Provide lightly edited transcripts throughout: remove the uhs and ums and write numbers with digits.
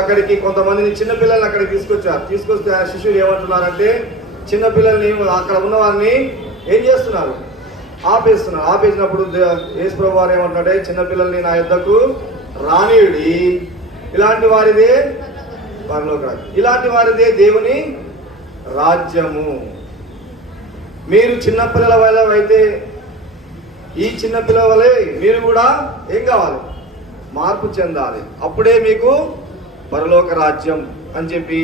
అక్కడికి కొంతమందిని చిన్నపిల్లల్ని అక్కడికి తీసుకొస్తే ఆ శిష్యులు ఏమంటున్నారంటే, చిన్నపిల్లల్ని అక్కడ ఉన్న వారిని ఏం చేస్తున్నారు, ఆపేసినప్పుడు యేసు ప్రభువు వారు ఏమంటాడే, చిన్నపిల్లల్ని నా యొద్దకు రానియుడి, ఇలాంటి వారిదే పరలోక రాజ్యం, ఇలాంటి వారిదే దేవుని రాజ్యము. మీరు చిన్నపిల్లల వల్ల అయితే ఈ చిన్నపిల్లల వల్లే మీరు కూడా ఏం కావాలి, మార్పు చెందాలి, అప్పుడే మీకు పరలోక రాజ్యం అని చెప్పి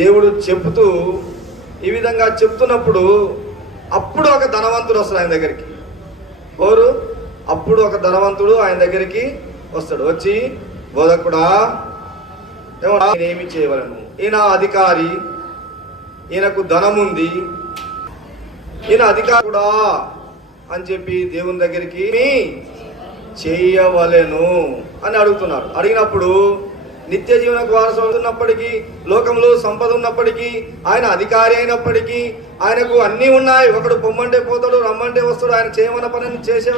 దేవుడు చెబుతూ ఈ విధంగా చెప్తున్నప్పుడు అప్పుడు ఒక ధనవంతుడు వస్తాడు ఆయన దగ్గరికి. అప్పుడు ఒక ధనవంతుడు ఆయన దగ్గరికి వస్తాడు. వచ్చి, బోధకుడా నేనేమి చేయవలను, ఈయన అధికారి, ఈయనకు ధనముంది, ఈయన అధికారుడా అని చెప్పి దేవుని దగ్గరికి చేయవలెను అని అడుగుతున్నాడు. అడిగినప్పుడు నిత్య జీవనకు వారసు అవుతున్నప్పటికీ, లోకంలో సంపద ఉన్నప్పటికీ, ఆయన అధికారి అయినప్పటికీ, ఆయనకు అన్నీ ఉన్నాయి. ఒకడు పొమ్మంటే పోతాడు, రమ్మంటే వస్తాడు, ఆయన చేయమన్న పనిని చేసే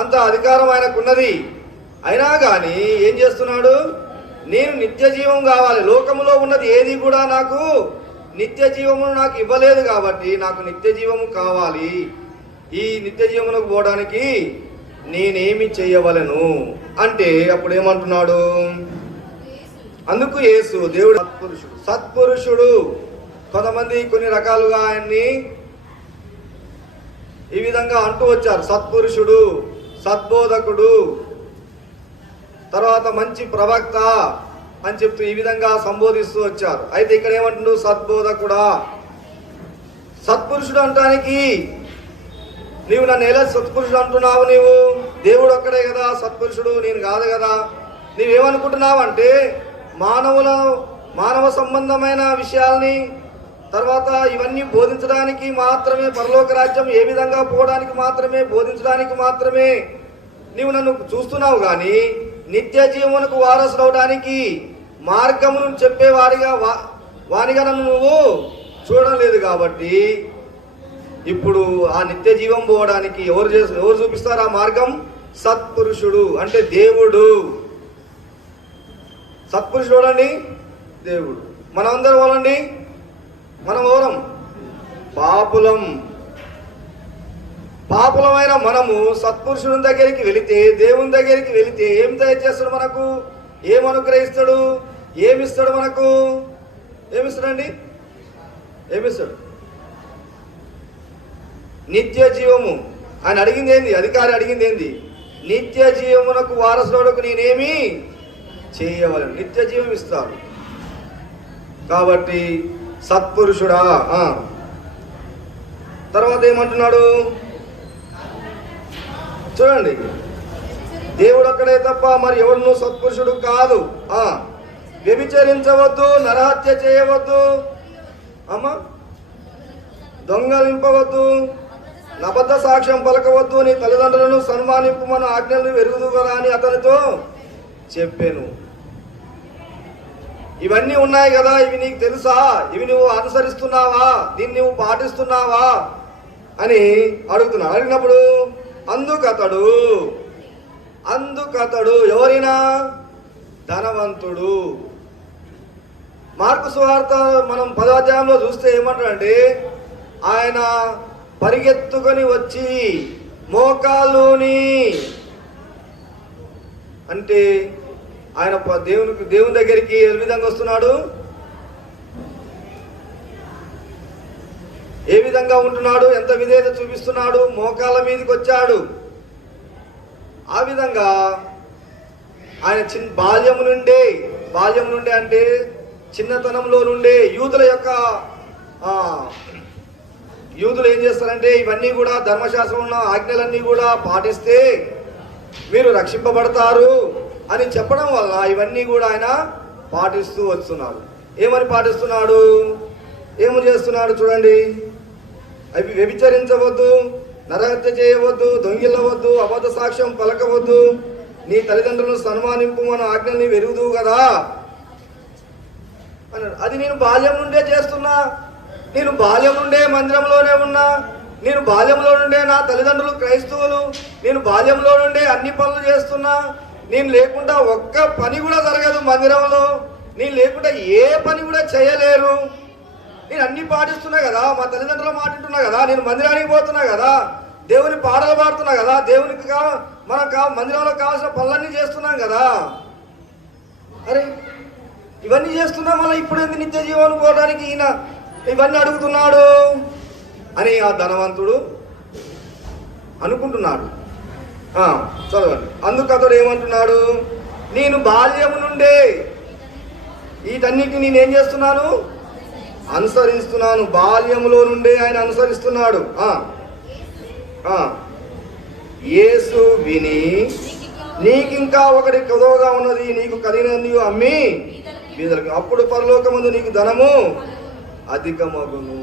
అంత అధికారం ఆయనకు ఉన్నది. అయినా కానీ ఏం చేస్తున్నాడు, నేను నిత్య జీవం కావాలి, లోకములో ఉన్నది ఏది కూడా నాకు నిత్య జీవమును నాకు ఇవ్వలేదు కాబట్టి నాకు నిత్య జీవము కావాలి, ఈ నిత్య జీవమునకు పోవడానికి నేనేమి చేయవలను అంటే అప్పుడు ఏమంటున్నాడు, అందుకు యేసు, దేవుడు సత్పురుషుడు. కొంతమంది కొన్ని రకాలుగా ఆయన్ని ఈ విధంగా అంటూ వచ్చారు, సత్పురుషుడు, సద్బోధకుడు, తర్వాత మంచి ప్రవక్త అని చెప్తూ ఈ విధంగా సంబోధిస్తూ వచ్చారు. అయితే ఇక్కడ ఏమంటున్నాడు, సద్బోధకుడా. సత్పురుషుడు అంటానికి నీవు నన్ను ఎలా సత్పురుషుడు అంటున్నావు, నీవు దేవుడు ఒక్కడే కదా సత్పురుషుడు, నేను కాదు కదా. నీవేమనుకుంటున్నావు అంటే మానవ సంబంధమైన విషయాల్ని, తర్వాత ఇవన్నీ బోధించడానికి మాత్రమే, పరలోక రాజ్యం ఏ విధంగా పోవడానికి మాత్రమే, బోధించడానికి మాత్రమే నీవు నన్ను చూస్తున్నావు, కానీ నిత్య జీవమునకు వారసుడు అవడానికి మార్గమును వానిగా నన్ను నువ్వు చూడలేదు. కాబట్టి ఇప్పుడు ఆ నిత్య జీవం పోవడానికి ఎవరు చూపిస్తారు ఆ మార్గం? సత్పురుషుడు అంటే దేవుడు. సత్పురుషుడు ఎవరండి? దేవుడు. మనమందరం ఎవరండి? మనం ఎవరం? పాపులమైన మనము సత్పురుషుని దగ్గరికి వెళితే, దేవుని దగ్గరికి వెళితే ఏం దయచేస్తాడు మనకు? ఏం అనుగ్రహిస్తాడు? ఏమిస్తాడు మనకు? ఏమిస్తాడండి? ఏమిస్తాడు? నిత్య జీవము. ఆయన అడిగింది ఏంది? అధికారి అడిగింది ఏంది? నిత్య జీవమునకు వారసులకు నేనేమి చేయవలను, నిత్య జీవం ఇస్తాడు. కాబట్టి సత్పురుషుడా. తర్వాత ఏమంటున్నాడు చూడండి, దేవుడు ఒక్కడే తప్ప మరి ఎవరు సత్పురుషుడు కాదు. వ్యభిచరించవద్దు, నరహత్య చేయవద్దు, దొంగలింపవద్దు, అబద్ధ సాక్ష్యం పలకవద్దు, నీ తల్లిదండ్రులను సన్మానింపు మన ఆజ్ఞలను వెరుగుదు కదా అని అతనితో చెప్పాను. ఇవన్నీ ఉన్నాయి కదా, ఇవి నీకు తెలుసా? ఇవి నువ్వు అనుసరిస్తున్నావా? దీన్ని నువ్వు పాటిస్తున్నావా అని అడుగుతున్నాడు. అడిగినప్పుడు అందుకతడు ఎవరైనా ధనవంతుడు. మార్కు సువార్త మనం 10వ అధ్యాయంలో చూస్తే ఏమంటాడంటే, ఆయన పరిగెత్తుకొని వచ్చి మోకాలుని, అంటే ఆయన దేవుని దగ్గరికి ఏ విధంగా వస్తున్నాడు, ఏ విధంగా ఉంటున్నాడు, ఎంత విధేయత చూపిస్తున్నాడు, మోకాళ్ళ మీదకి వచ్చాడు. ఆ విధంగా ఆయన బాల్యం నుండే అంటే చిన్నతనంలో నుండే యూదులు ఏం చేస్తారంటే, ఇవన్నీ కూడా ధర్మశాస్త్రంలో ఉన్న ఆజ్ఞలన్నీ కూడా పాటిస్తే మీరు రక్షింపబడతారు అని చెప్పడం వల్ల ఇవన్నీ కూడా ఆయన పాటిస్తూ వస్తున్నాడు. ఏమని పాటిస్తున్నాడు? ఏమి చేస్తున్నాడు చూడండి, అవి వ్యభిచరించవద్దు, నరహత్య చేయవద్దు, దొంగిల్లవద్దు, అబద్ధ సాక్ష్యం పలకవద్దు, నీ తల్లిదండ్రులను సన్మానింపు మన ఆజ్ఞల్ని వెరుగుదు కదా అన్నాడు. అది నేను బాల్యం నుండే చేస్తున్నా, నేను బాల్యం నుండే మందిరంలోనే ఉన్నా, నేను బాల్యంలో నుండే నా తల్లిదండ్రులు క్రైస్తవులు, నేను బాల్యంలో నుండే అన్ని పనులు చేస్తున్నా, నేను లేకుండా ఒక్క పని కూడా జరగదు మందిరంలో, నేను లేకుండా ఏ పని కూడా చేయలేరు. నేను అన్ని పాటిస్తున్నా కదా, మా తల్లిదండ్రుల మాట వింటున్నా కదా, నేను మందిరానికి పోతున్నా కదా, దేవుని పాటలు పాడుతున్నా కదా, దేవునికి మందిరంలో కావాల్సిన పనులన్నీ చేస్తున్నాం కదా. అరే ఇవన్నీ చేస్తున్నా మళ్ళీ ఇప్పుడు ఎందుకు నిత్య జీవనం పోవడానికి ఈయన ఇవన్నీ అడుగుతున్నాడు అని ఆ ధనవంతుడు అనుకుంటున్నాడు. చదవండి. అందుకు అతడు ఏమంటున్నాడు, నేను బాల్యం నుండే వీటన్నిటిని నేనేం చేస్తున్నాను, అనుసరిస్తున్నాను. బాల్యములో నుండే ఆయన అనుసరిస్తున్నాడు. యేసు విని, నీకింకా ఒకటి కొదవగా ఉన్నది, నీకు కలిగినది అమ్మి బీదలకి, అప్పుడు పరలోకమందు నీకు ధనము అధికమగును.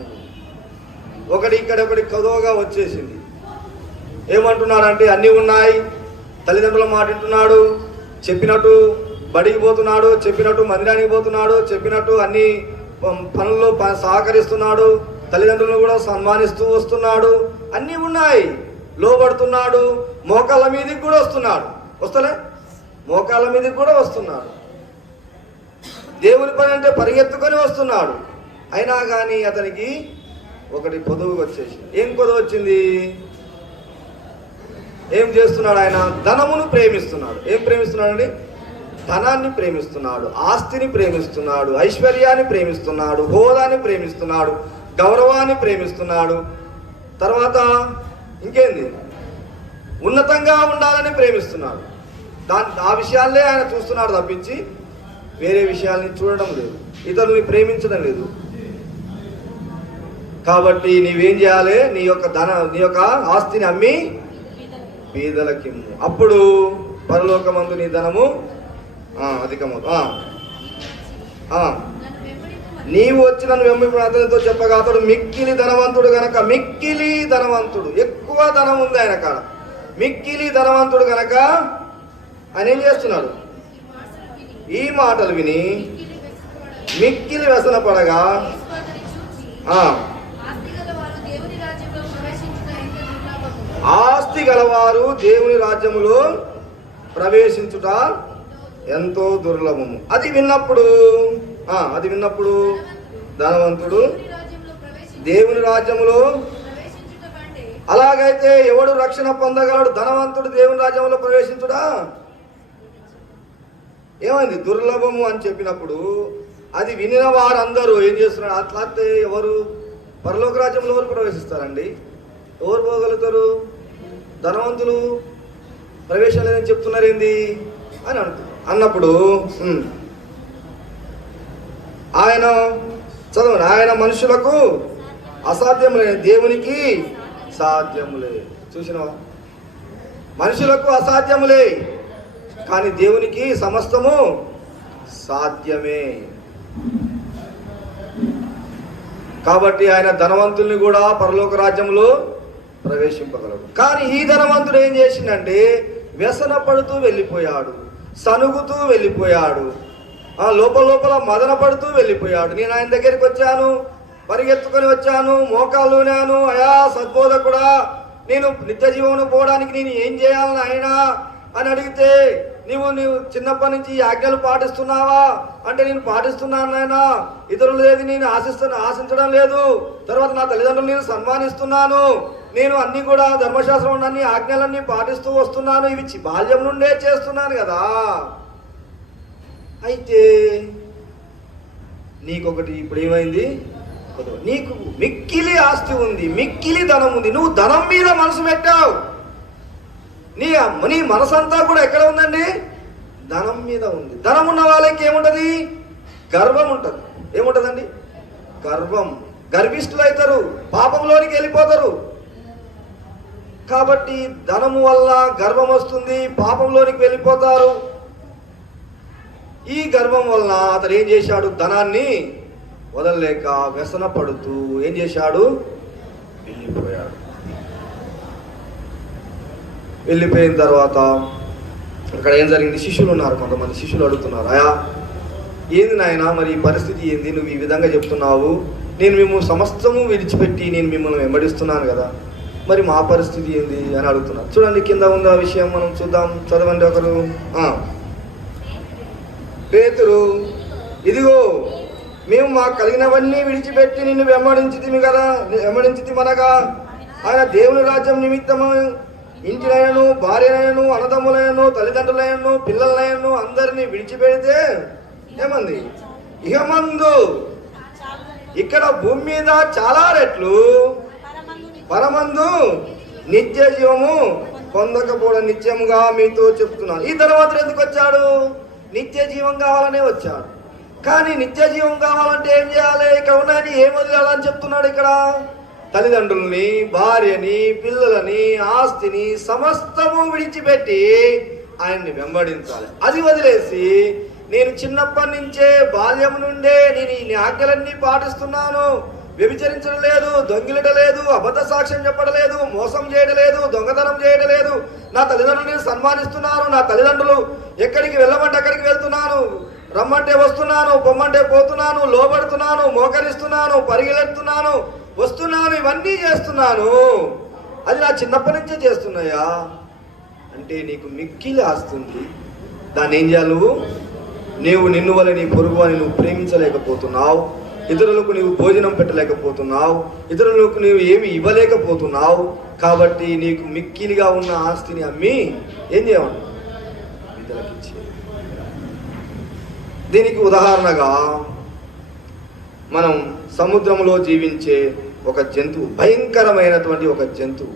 ఒకటి ఇక్కడ ఒకటి కొదవగా వచ్చేసింది. ఏమంటున్నాడంటే అన్నీ ఉన్నాయి, తల్లిదండ్రుల మాట వింటున్నాడు, చెప్పినట్టు బడికి పోతున్నాడు, చెప్పినట్టు మందిరానికి పోతున్నాడు, చెప్పినట్టు అన్ని పనుల్లో సహకరిస్తున్నాడు, తల్లిదండ్రులను కూడా సన్మానిస్తూ వస్తున్నాడు, అన్నీ ఉన్నాయి, లోబడుతున్నాడు, మోకాళ్ళ మీదకి కూడా వస్తున్నాడు. వస్తలే మోకాళ్ళ మీదకి కూడా వస్తున్నాడు. దేవుని పని అంటే పరిగెత్తుకొని వస్తున్నాడు. అయినా కానీ అతనికి ఒకటి కొదువు వచ్చేసింది. ఏం కొదువు వచ్చింది? ఏం చేస్తున్నాడు ఆయన? ధనమును ప్రేమిస్తున్నాడు. ఏం ప్రేమిస్తున్నాడండి? ధనాన్ని ప్రేమిస్తున్నాడు, ఆస్తిని ప్రేమిస్తున్నాడు, ఐశ్వర్యాన్ని ప్రేమిస్తున్నాడు, హోదాని ప్రేమిస్తున్నాడు, గౌరవాన్ని ప్రేమిస్తున్నాడు. తర్వాత ఇంకేంది? ఉన్నతంగా ఉండాలని ప్రేమిస్తున్నాడు. ఆ విషయాలే ఆయన చూస్తున్నాడు తప్పించి వేరే విషయాల్ని చూడడం లేదు, ఇతరుల్ని ప్రేమించడం లేదు. కాబట్టి నీవేం చేయాలి? నీ యొక్క ఆస్తిని అమ్మి బీదలకిమ్ము, అప్పుడు పరలోకమందు నీ ధనము అధికమవుతుంది. నీవు వచ్చి నన్ను వెంబడి అతనితో చెప్పగా అతడు మిక్కిలి ధనవంతుడు గనక, మిక్కిలి ధనవంతుడు, ఎక్కువ ధనం ఉంది ఆయన కాడ, మిక్కిలి ధనవంతుడు గనక ఆయన ఏం చేస్తున్నాడు? ఈ మాటలు విని మిక్కిలి వ్యసన పడగా ఆస్తి గలవారు దేవుని రాజ్యములో ప్రవేశించుట ఎంతో దుర్లభము. అది విన్నప్పుడు ధనవంతుడు దేవుని రాజ్యములో, అలాగైతే ఎవడు రక్షణ పొందగలడు? ధనవంతుడు దేవుని రాజ్యంలో ప్రవేశించుడా? ఏమైంది? దుర్లభము అని చెప్పినప్పుడు అది వినిన వారందరూ ఏం చేస్తున్నారు? అట్లయితే ఎవరు పరలోక రాజ్యంలో ఎవరు ప్రవేశిస్తారండి? ఎవరు పోగలుగుతారు? ధనవంతులు ప్రవేశం లేదని చెప్తున్నారు ఏంది అని అన్నప్పుడు ఆయన చదవండి, ఆయన మనుషులకు అసాధ్యములే, దేవునికి సాధ్యములే. చూసినవా? మనుషులకు అసాధ్యములే, కానీ దేవునికి సమస్తము సాధ్యమే. కాబట్టి ఆయన ధనవంతుల్ని కూడా పరలోక రాజ్యంలో ప్రవేశింపగలడు. కానీ ఈ ధనవంతుడు ఏం చేసిందంటే వ్యసన పడుతూ వెళ్ళిపోయాడు, సనుగుతూ వెళ్ళిపోయాడు, లోపల మదన పడుతూ వెళ్ళిపోయాడు. నేను ఆయన దగ్గరికి వచ్చాను, పరిగెత్తుకొని వచ్చాను, మోకాళ్ళునాను, అయా సద్బోధకుడా, నేను నిత్య జీవనం పోవడానికి నేను ఏం చేయాలని ఆయన అని అడిగితే, నీవు చిన్నప్పటి నుంచి ఈ ఆజ్ఞలు పాటిస్తున్నావా అంటే నేను పాటిస్తున్నాను నాయన, ఇతరులు లేదు నేను ఆశించడం లేదు, తర్వాత నా తల్లిదండ్రులు నేను సన్మానిస్తున్నాను, నేను అన్ని కూడా ధర్మశాస్త్రం అన్ని ఆజ్ఞలన్నీ పాటిస్తూ వస్తున్నాను, ఇవి బాల్యం నుండే చేస్తున్నాను కదా. అయితే నీకొకటి ఇప్పుడు ఏమైంది? నీకు మిక్కిలి ఆస్తి ఉంది, మిక్కిలి ధనం ఉంది, నువ్వు ధనం మీద మనసు పెట్టావు. నీ మనసంతా కూడా ఎక్కడ ఉందండి? ధనం మీద ఉంది. ధనం ఉన్న వాళ్ళకి ఏముంటది? గర్వం ఉంటుంది. ఏముంటదండి? గర్వం. గర్విష్ఠులు అవుతారు, పాపంలోనికి వెళ్ళిపోతారు. కాబట్టి ధనము వల్ల గర్వం వస్తుంది, పాపంలోనికి వెళ్ళిపోతారు. ఈ గర్వం వలన అతను ఏం చేశాడు? ధనాన్ని వదలలేక వ్యసన పడుతూ ఏం చేశాడు? వెళ్ళిపోయాడు. వెళ్ళిపోయిన తర్వాత అక్కడ ఏం జరిగింది? శిష్యులు ఉన్నారు, కొంతమంది శిష్యులు అడుగుతున్నారు, అయా ఏంది నాయన మరి ఈ పరిస్థితి ఏంది? నువ్వు ఈ విధంగా చెప్తున్నావు, నేను మేము సమస్తము విడిచిపెట్టి నేను మిమ్మల్ని వెంబడిస్తున్నాను కదా, మరి మా పరిస్థితి ఏంది అని అడుగుతున్నారు. చూడండి, కింద ఉంది ఆ విషయం, మనం చూద్దాం. చదవండి ఒకరు. పేతురు ఇదిగో మేము మాకు కలిగినవన్నీ విడిచిపెట్టి నిన్ను వెంబడించితిమి కదా, వెంబడించితిమనగా ఆయన దేవుని రాజ్యం నిమిత్తము ఇంటినైనను, భార్యనైనను, అన్నదమ్ములైనను, తల్లిదండ్రులైనను, పిల్లలైనను అందరినీ విడిచిపెడితే ఏమంది? ఇహమందు ఇక్కడ భూమి మీద చాలా రెట్లు పరమందు నిత్య జీవము పొందకపోవడం నిత్యముగా మీతో చెప్తున్నాను. ఈ తర్వాత ఎందుకు వచ్చాడు? నిత్య జీవం కావాలనే వచ్చాడు. కానీ నిత్య జీవం కావాలంటే ఏం చేయాలి? ఇక్కడ ఉన్నాయని ఏం వదిలేయాలని చెప్తున్నాడు ఇక్కడ. తల్లిదండ్రుల్ని, భార్యని, పిల్లలని, ఆస్తిని సమస్తము విడిచిపెట్టి ఆయన్ని వెంబడించాలి. అది వదిలేసి నేను చిన్నప్పటి నుంచే బాల్యం నుండే నేను ఈ ఆజ్ఞలన్నీ పాటిస్తున్నాను, వ్యభిచరించడం లేదు, దొంగిలట లేదు, అబద్ధ సాక్ష్యం చెప్పడం లేదు, మోసం చేయడం లేదు, దొంగతనం చేయడం లేదు, నా తల్లిదండ్రులని సన్మానిస్తున్నాను, నా తల్లిదండ్రులు ఎక్కడికి వెళ్ళమంటే అక్కడికి వెళ్తున్నాను, రమ్మంటే వస్తున్నాను, పొమ్మంటే పోతున్నాను, లోబడుతున్నాను, మోకరిస్తున్నాను, పరిగెడుతున్నాను, వస్తున్నాను, ఇవన్నీ చేస్తున్నాను. అది నా చిన్నప్పటి నుంచే చేస్తున్నాయా అంటే నీకు మిక్కిలి ఆస్తుంది. దాన్ని ఏం చేయాలి? నీవు నిన్ను వల్ల నీ పొరుగు అని నువ్వు ప్రేమించలేకపోతున్నావు, ఇతరులకు నీవు భోజనం పెట్టలేకపోతున్నావు, ఇతరులకు నీవు ఏమి ఇవ్వలేకపోతున్నావు. కాబట్టి నీకు మిక్కిలిగా ఉన్న ఆస్తిని అమ్మి ఏం చేయాలి? ఇతరులకిచ్చి. దీనికి ఉదాహరణగా మనం సముద్రంలో జీవించే ఒక జంతువు, భయంకరమైనటువంటి ఒక జంతువు,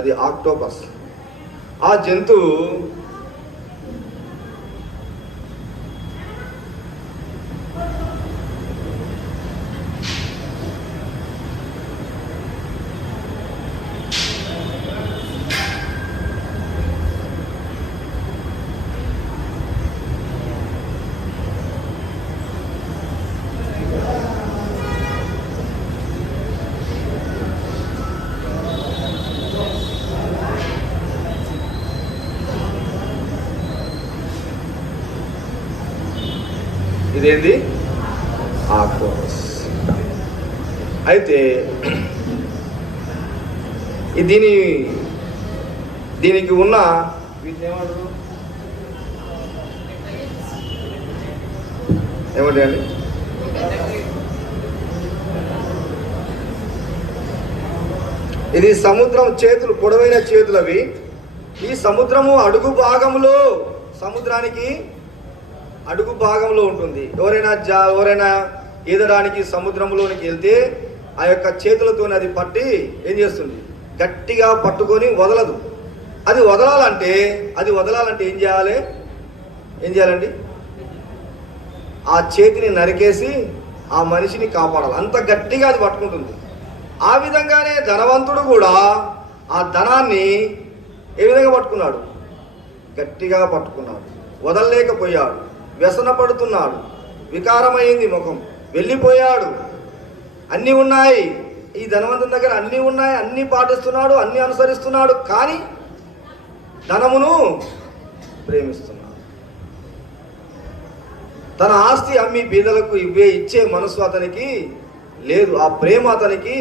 అది ఆక్టోపస్. ఆ జంతువు ఇదేంది? ఆక్టోపస్. అయితే దీనికి ఉన్న ఏమంటే అండి, ఇది సముద్రం చేతులు, పొడవైన చేతులు అవి. ఈ సముద్రము అడుగు భాగంలో, సముద్రానికి అడుగు భాగంలో ఉంటుంది. ఎవరైనా ఈదడానికి సముద్రంలోనికి వెళ్తే ఆ యొక్క చేతులతో అది పట్టి ఏం చేస్తుంది? గట్టిగా పట్టుకొని వదలదు. అది వదలాలంటే ఏం చేయాలండి? ఆ చేతిని నరికేసి ఆ మనిషిని కాపాడాలి. అంత గట్టిగా అది పట్టుకుంటుంది. ఆ విధంగానే ధనవంతుడు కూడా ఆ ధనాన్ని ఏ విధంగా పట్టుకున్నాడు? గట్టిగా పట్టుకున్నాడు, వదలలేకపోయాడు, వ్యసన పడుతున్నాడు, వికారమైంది ముఖం, వెళ్ళిపోయాడు. అన్నీ ఉన్నాయి, ఈ ధనవంతుని దగ్గర అన్నీ ఉన్నాయి, అన్నీ పాటిస్తున్నాడు, అన్నీ అనుసరిస్తున్నాడు, కానీ ధనమును ప్రేమిస్తున్నాడు. తన ఆస్తి అమ్మి బీదలకు ఇచ్చే మనసు అతనికి లేదు, ఆ ప్రేమ అతనికి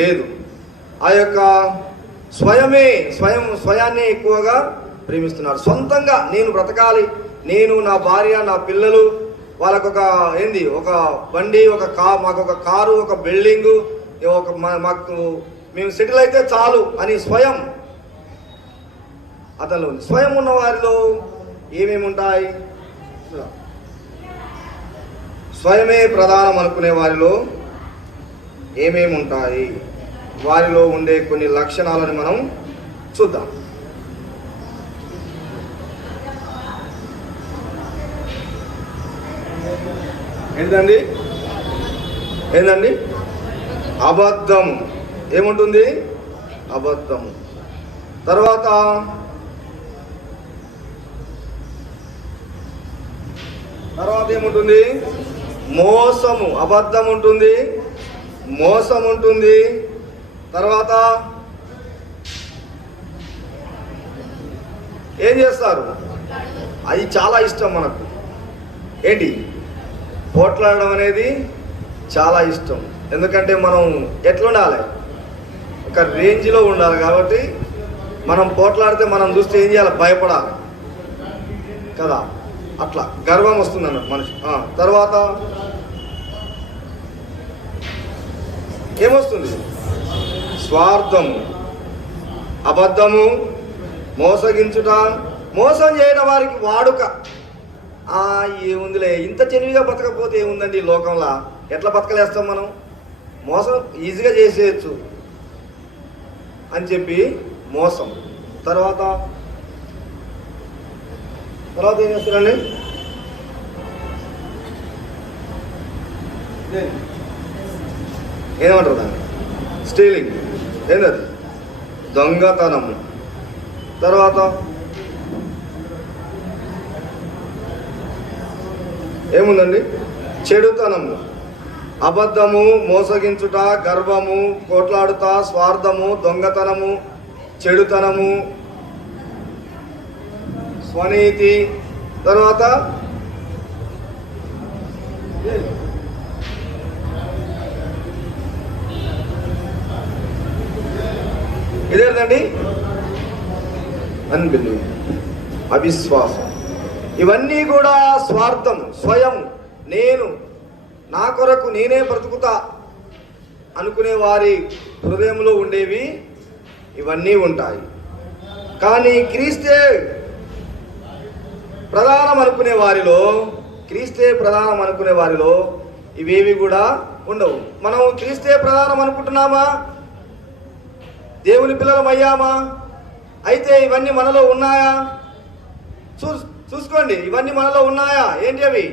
లేదు. ఆ యొక్క స్వయాన్నే ఎక్కువగా ప్రేమిస్తున్నాడు. సొంతంగా నేను బ్రతకాలి, నేను, నా భార్య, నా పిల్లలు, వాళ్ళకొక ఒక బండి, మాకు ఒక కారు, ఒక బిల్డింగు, మాకు మేము సెటిల్ అయితే చాలు అని స్వయం అతనిలో ఉంది. స్వయం ఉన్న వారిలో ఏమేమి ఉంటాయి? స్వయమే ప్రధానం అనుకునే వారిలో ఏమేమి ఉంటాయి? వారిలో ఉండే కొన్ని లక్షణాలను మనం చూద్దాం. ఏంటండి? అబద్ధం. ఏముంటుంది? అబద్ధం. తర్వాత ఏముంటుంది? మోసము. అబద్ధం ఉంటుంది, మోసం ఉంటుంది. తర్వాత ఏం చేస్తారు? అది చాలా ఇష్టం మనకు. ఏంటి? పోట్లాడడం అనేది చాలా ఇష్టం. ఎందుకంటే మనం ఎట్లుండాలి? ఒక రేంజ్లో ఉండాలి. కాబట్టి మనం పోట్లాడితే మనం చూస్తే ఏం చేయాలి? భయపడాలి కదా. అట్లా గర్వం వస్తుంది అన్నట్టు మనిషి. తర్వాత ఏమొస్తుంది? స్వార్థము, అబద్ధము, మోసగించుట, మోసం చేయడం వారికి వాడుక. ఏముందిలే, ఇంత తెలివిగా బతకపోతే ఏముందండి ఈ లోకంలో, ఎట్లా బతకలేస్తాం మనం, మోసం ఈజీగా చేసేయచ్చు అని చెప్పి మోసం. తర్వాత ఏం చేస్తారండి? ఏమంటారు దాన్ని? స్టీలింగ్. ఏంటది? దొంగతనము. తర్వాత ఏముందండి? చెడుతనము, అబద్ధము, మోసగించుట, గర్వము, కోట్లాడుట, స్వార్థము, దొంగతనము, చెడుతనము, స్వనీతి. తర్వాత ఇదేంటండి? అన్బిలీవ్, అవిశ్వాసం. ఇవన్నీ కూడా స్వార్థం, స్వయం, నేను, నా కొరకు నేనే బ్రతుకుతా అనుకునే వారి హృదయంలో ఉండేవి ఇవన్నీ ఉంటాయి. కానీ క్రీస్తే ప్రధానం అనుకునే వారిలో ఇవేవి కూడా ఉండవు. మనం క్రీస్తే ప్రధానం అనుకుంటున్నామా? దేవుని పిల్లలం అయ్యామా? అయితే ఇవన్నీ మనలో ఉన్నాయా? చూసుకోండి, ఇవన్నీ మనలో ఉన్నాయా? ఏంటి అవి?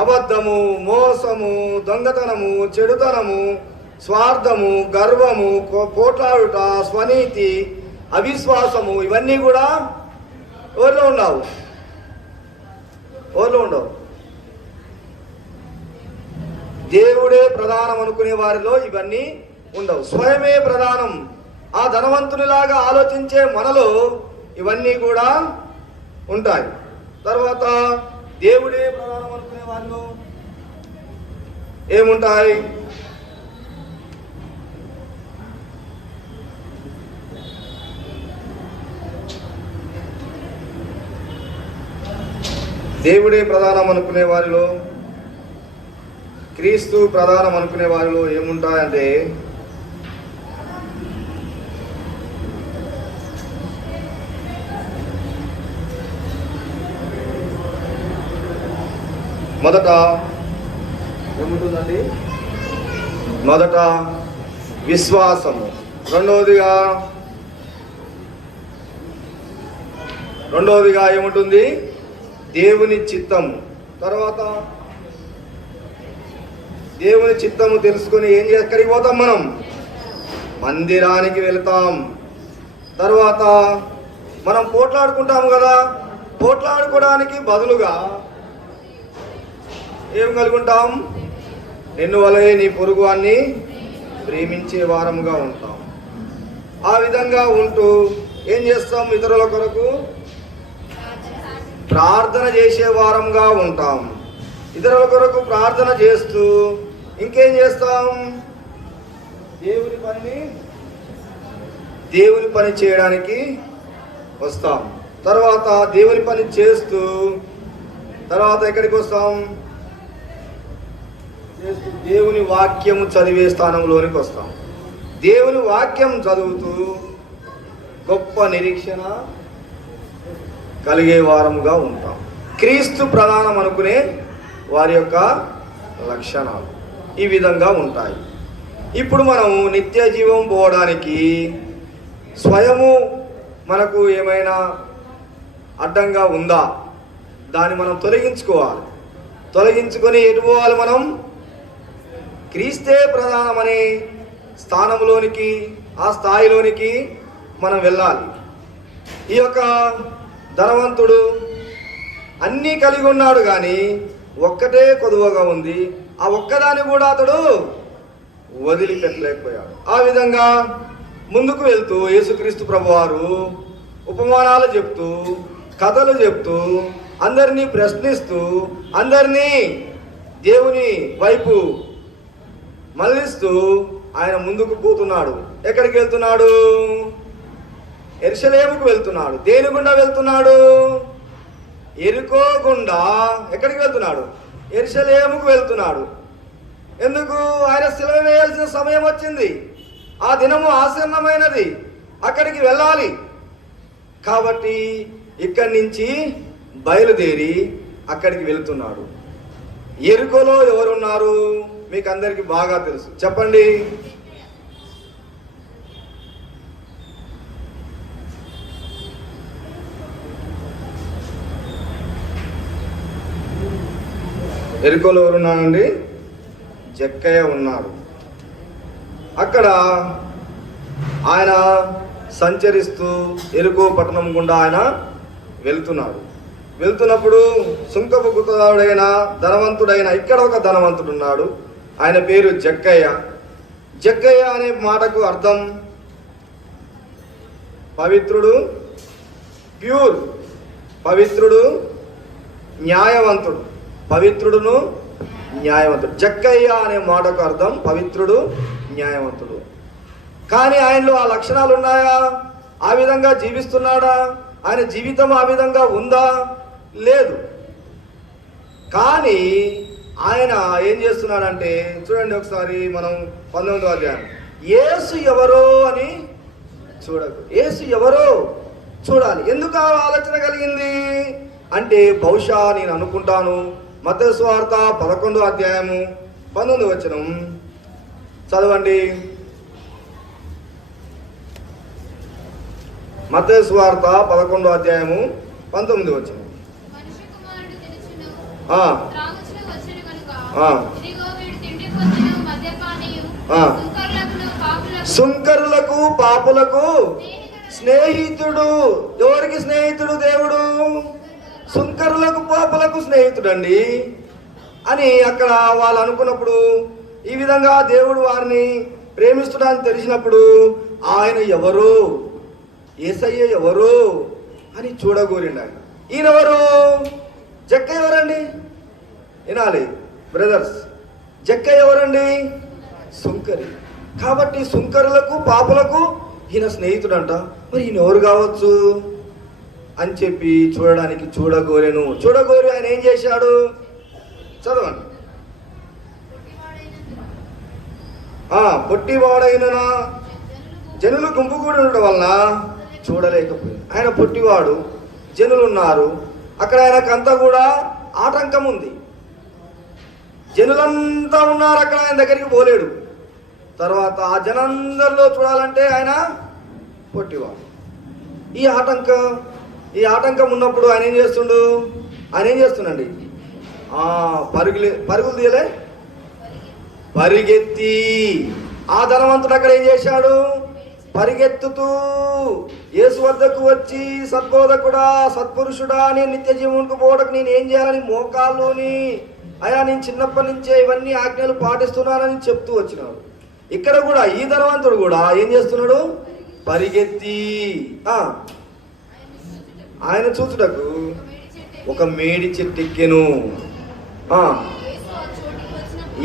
అబద్ధము, మోసము, దొంగతనము, చెడుతనము, స్వార్థము, గర్వము, పోట్లాడుట, స్వనీతి, అవిశ్వాసము. ఇవన్నీ కూడా ఎవరిలో ఉండవు? దేవుడే ప్రధానం అనుకునే వారిలో ఇవన్నీ ఉండవు. స్వయమే ప్రధానం. ఆ ధనవంతునిలాగా ఆలోచించే మనలో ఇవన్నీ కూడా ఉంటాయి. తర్వాత దేవుడే ప్రధానం అనుకునే వాళ్ళు ఏముంటాయి? దేవుడే ప్రధానం అనుకునే వారిలో, క్రీస్తు ప్రధానం అనుకునే వారిలో ఏముంటాయంటే మొదట ఏముంటుందండి? మొదట విశ్వాసము, రెండవదిగా ఏముంటుంది? దేవుని చిత్తము. తర్వాత దేవుని చిత్తము తెలుసుకొని ఎక్కడికి పోతాం? మనం మందిరానికి వెళ్తాం. తర్వాత మనం పోట్లాడుకుంటాము కదా, పోట్లాడుకోవడానికి బదులుగా ఏం కలుగుంటాం? నిన్ను వలె నీ పొరుగు అన్ని ప్రేమించే వారముగా ఉంటాం. ఆ విధంగా ఉంటూ ఏం చేస్తాం? ఇతరుల కొరకు ప్రార్థన చేసే వారంగా ఉంటాం. ఇతరుల కొరకు ప్రార్థన చేస్తూ ఇంకేం చేస్తాం? దేవుని పని చేయడానికి వస్తాం. తర్వాత దేవుని పని చేస్తూ తర్వాత ఎక్కడికి వస్తాం? దేవుని వాక్యము చదివే స్థానంలోనికి వస్తాం. దేవుని వాక్యం చదువుతూ గొప్ప నిరీక్షణ కలిగే వారముగా ఉంటాం. క్రీస్తు ప్రధానం అనుకునే వారి యొక్క లక్షణాలు ఈ విధంగా ఉంటాయి. ఇప్పుడు మనం నిత్య జీవం పోవడానికి స్వయము మనకు ఏమైనా అడ్డంగా ఉందా? దాన్ని మనం తొలగించుకొని ఎటు పోవాలి? మనం క్రీస్తే ప్రధానమనే స్థానంలోనికి, ఆ స్థాయిలోనికి మనం వెళ్ళాలి. ఈ యొక్క ధనవంతుడు అన్నీ కలిగి ఉన్నాడు, కానీ ఒక్కటే కొదువగా ఉంది. ఆ ఒక్కదాన్ని కూడా అతడు వదిలిపెట్టలేకపోయాడు. ఆ విధంగా ముందుకు వెళ్తూ యేసుక్రీస్తు ప్రభువారు ఉపమానాలు చెప్తూ, కథలు చెప్తూ, అందరినీ ప్రశ్నిస్తూ, అందరినీ దేవుని వైపు మళ్ళిస్తూ ఆయన ముందుకు పోతున్నాడు. ఎక్కడికి వెళ్తున్నాడు? యెరూషలేముకు వెళ్తున్నాడు. దేని గుండా వెళ్తున్నాడు? ఎరుకో గుండా ఎక్కడికి వెళ్తున్నాడు? యెరూషలేముకు వెళ్తున్నాడు. ఎందుకు? ఆయన సిలువ వేయాల్సిన సమయం వచ్చింది. ఆ దినము ఆసన్నమైనది. అక్కడికి వెళ్ళాలి. కాబట్టి ఇక్కడి నుంచి బయలుదేరి అక్కడికి వెళ్తున్నాడు. ఎరుకోలో ఎవరున్నారు? మీకు అందరికీ బాగా తెలుసు. చెప్పండి. ఎరుకోలో ఎవరున్నారండి? జక్కయ్య ఉన్నాడు. అక్కడ ఆయన సంచరిస్తూ ఎరుకో పట్టణం గుండా ఆయన వెళ్తున్నాడు. వెళ్తున్నప్పుడు సుంకపు గుత్తదారుడైన ధనవంతుడైన ఇక్కడ ఒక ధనవంతుడు ఉన్నాడు. ఆయన పేరు జక్కయ్య. జక్కయ్య అనే మాటకు అర్థం పవిత్రుడు, ప్యూర్, పవిత్రుడు, న్యాయవంతుడు. పవిత్రుడును న్యాయవంతుడు. జక్కయ్య అనే మాటకు అర్థం పవిత్రుడు, న్యాయవంతుడు. కానీ ఆయనలో ఆ లక్షణాలు ఉన్నాయా? ఆ విధంగా జీవిస్తున్నాడా? ఆయన జీవితం ఆ విధంగా ఉందా? లేదు. కానీ ఆయన ఏం చేస్తున్నాడంటే, చూడండి ఒకసారి మనం 19వ అధ్యాయం. యేసు ఎవరో అని చూడకు. యేసు ఎవరో చూడాలి. ఎందుకు ఆ ఆలోచన కలిగింది అంటే, బహుశా నేను అనుకుంటాను, మత్తయి సువార్త 11వ అధ్యాయము 19వ వచనం చదవండి. మత్తయి సువార్త 11వ అధ్యాయము 19వ వచనం. సుంకరులకు పాపులకు స్నేహితుడు. ఎవరికి స్నేహితుడు? దేవుడు సుంకరులకు పాపులకు స్నేహితుడండి అని అక్కడ వాళ్ళు అనుకున్నప్పుడు, ఈ విధంగా దేవుడు వారిని ప్రేమిస్తున్నాడని తెలిసినప్పుడు ఆయన ఎవరు, యేసయ్య ఎవరు అని చూడగోరిండు ఆయన. ఈయనెవరు? జక్కయ్య ఎవరండి? వినాలి బ్రదర్స్. జక్కయ్య ఎవరండి? సుంకరి. కాబట్టి సుంకరులకు పాపులకు ఈయన స్నేహితుడంట. మరి ఈయన ఎవరు కావచ్చు అని చెప్పి చూడడానికి చూడగోరెను. చూడగోరి ఆయన ఏం చేశాడు? చదవండి. పొట్టివాడైన జనులు గుంపు కూడా ఉండడం వలన చూడలేకపోయింది. ఆయన పొట్టివాడు, జనులు ఉన్నారు అక్కడ. ఆయనకంతా కూడా ఆటంకం ఉంది. జనులంతా ఉన్నారు అక్కడ, ఆయన దగ్గరికి పోలేడు. తర్వాత ఆ జనందరిలో చూడాలంటే ఆయన పొట్టివాడు. ఈ ఆటంకం ఉన్నప్పుడు ఆయన ఏం చేస్తుండు? ఆయన ఏం చేస్తుండండి? పరుగులు తీయలే, పరిగెత్తి. ఆ ధనవంతుడు అక్కడ ఏం చేశాడు? పరిగెత్తుతూ యేసు వద్దకు వచ్చి, సద్బోధకుడా, సత్పురుషుడా, నేను నిత్య జీవనకు పోవడానికి నేను ఏం చేయాలని మోకాల్లోని, అయ్యా నేను చిన్నప్పటి నుంచే ఇవన్నీ ఆజ్ఞలు పాటిస్తున్నానని చెప్తూ వచ్చినాడు. ఇక్కడ కూడా ఈ ధనవంతుడు కూడా ఏం చేస్తున్నాడు? పరిగెత్తి ఆయన చూచుటకు ఒక మేడి చెట్టు ఎక్కెను.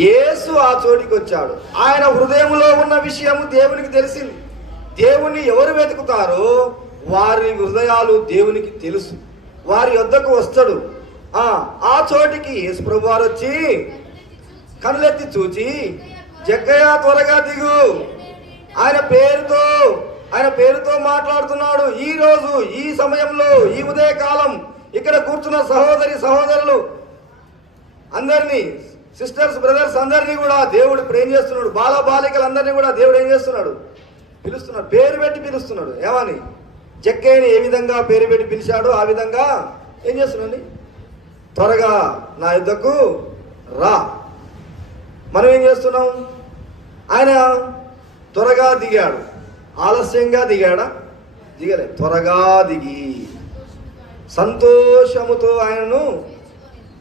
యేసు ఆ చోటికి వచ్చాడు. ఆయన హృదయంలో ఉన్న విషయము దేవునికి తెలిసింది. దేవుణ్ణి ఎవరు వెతుకుతారో వారి హృదయాలు దేవునికి తెలుసు. వారి వద్దకు వస్తాడు. ఆ చోటికి యేసు ప్రభు వారు వచ్చి కనులెత్తి చూచి, జక్కయ్య త్వరగా దిగు. ఆయన పేరుతో మాట్లాడుతున్నాడు. ఈ రోజు, ఈ సమయంలో, ఈ ఉదయకాలం ఇక్కడ కూర్చున్న సహోదరులు అందరినీ, సిస్టర్స్, బ్రదర్స్ అందరినీ కూడా దేవుడు ప్రేమ చేస్తున్నాడు. బాలికలందరినీ కూడా దేవుడు ఏం చేస్తున్నాడు? పిలుస్తున్నాడు. పేరు పెట్టి పిలుస్తున్నాడు. ఏమని? జక్కయ్యని ఏ విధంగా పేరు పెట్టి పిలిచాడో ఆ విధంగా ఏం చేస్తున్నాడు? త్వరగా నా యుద్ధకు రా. మనం ఏం చేస్తున్నాం? ఆయన త్వరగా దిగాడు. ఆలస్యంగా దిగాడా? దిగలే. త్వరగా దిగి సంతోషముతో ఆయనను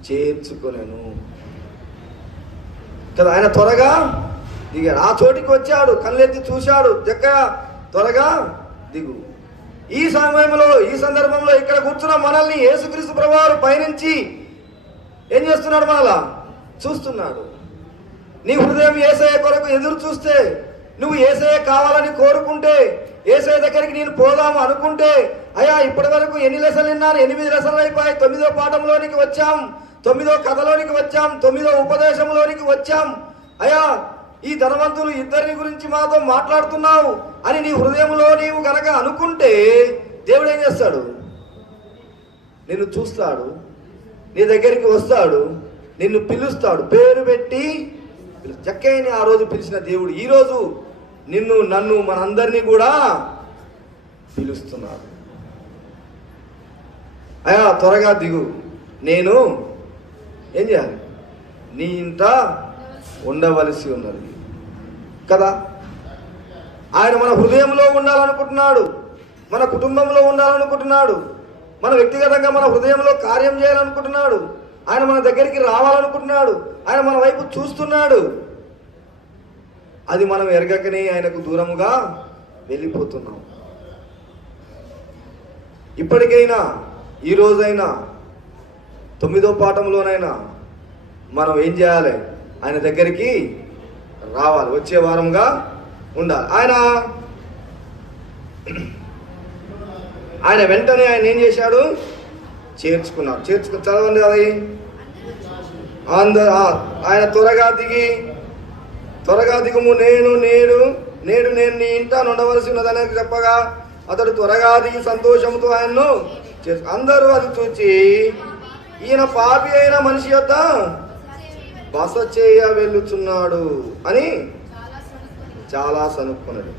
చేర్చుకొనెను కదా. ఆయన త్వరగా దిగాడు. ఆ చోటికి వచ్చాడు, కళ్ళెత్తి చూశాడు. జక్కయ్య త్వరగా దిగు. ఈ సమయంలో, ఈ సందర్భంలో ఇక్కడ కూర్చున్న మనల్ని యేసుక్రీస్తు ప్రభువారు పైనుంచి ఏం చేస్తున్నాడు? మనలా చూస్తున్నాడు. నీ హృదయం యేసయ్య కొరకు ఎదురు చూస్తే, నువ్వు యేసయ్య కావాలని కోరుకుంటే, యేసయ్య దగ్గరికి నేను పోదాము అనుకుంటే, అయ్యా ఇప్పటి వరకు ఎన్ని లెసన్లు విన్నారు? 8 లెసన్లు అయిపోయాయి. 9వ పాఠంలోనికి వచ్చాం, 9వ కథలోనికి వచ్చాం, 9వ ఉపదేశంలోనికి వచ్చాం. అయ్యా ఈ ధనవంతులు ఇద్దరిని గురించి మాతో మాట్లాడుతున్నావు అని నీ హృదయంలో నీవు గనక అనుకుంటే దేవుడు ఏం చేస్తాడు? నిన్ను చూస్తాడు, నీ దగ్గరికి వస్తాడు, నిన్ను పిలుస్తాడు, పేరు పెట్టి జక్కయ్యని ఆ రోజు పిలిచిన దేవుడు ఈరోజు నిన్ను నన్ను మనందరినీ కూడా పిలుస్తున్నాడు. అయ్యా త్వరగా దిగు, నేను ఏం చేయాలి? నీ ఇంట ఉండవలసి ఉన్నది కదా. ఆయన మన హృదయంలో ఉండాలనుకుంటున్నాడు, మన కుటుంబంలో ఉండాలనుకుంటున్నాడు, మన వ్యక్తిగతంగా మన హృదయంలో కార్యం చేయాలనుకుంటున్నాడు. ఆయన మన దగ్గరికి రావాలనుకుంటున్నాడు, ఆయన మన వైపు చూస్తున్నాడు. అది మనం ఎరగకనే ఆయనకు దూరముగా వెళ్ళిపోతున్నాం. ఇప్పటికైనా ఈ రోజైనా 9వ పాఠంలోనైనా మనం ఏం చేయాలి? ఆయన దగ్గరికి రావాలి, వచ్చే వారంగా ఉండాలి. ఆయన వెంటనే ఆయన ఏం చేశాడు? చేర్చుకున్నాడు. చదవండి అది. ఆయన త్వరగా దిగుము, నేడు నేను నీ ఇంట ఉండవలసి ఉన్నదని చెప్పగా అతడు త్వరగా దిగి సంతోషంతో ఆయన్ను అందరూ అది చూచి ఈయన పాపి అయిన మనిషి యొద్ద బస చేయ వెళ్ళుచున్నాడు అని చాలా సనుక్కున్నాడు.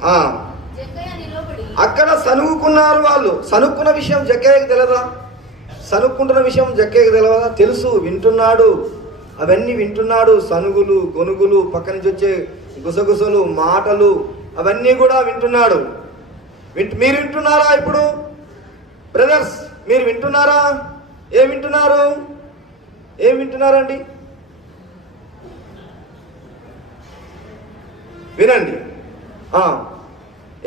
అక్కడ సనుక్కున్నారు వాళ్ళు. సనుక్కున్న విషయం జక్కయ్యకి తెలియదా? సనుక్కుంటున్న విషయం జక్కయ్యకి తెలియదా? తెలుసు, వింటున్నాడు, అవన్నీ వింటున్నాడు. సనుగులు, గొనుగులు, పక్క నుంచి వచ్చే గుసగుసలు, మాటలు అవన్నీ కూడా వింటున్నాడు. మీరు వింటున్నారా? ఇప్పుడు బ్రదర్స్ మీరు వింటున్నారా? ఏం వింటున్నారండి? వినండి.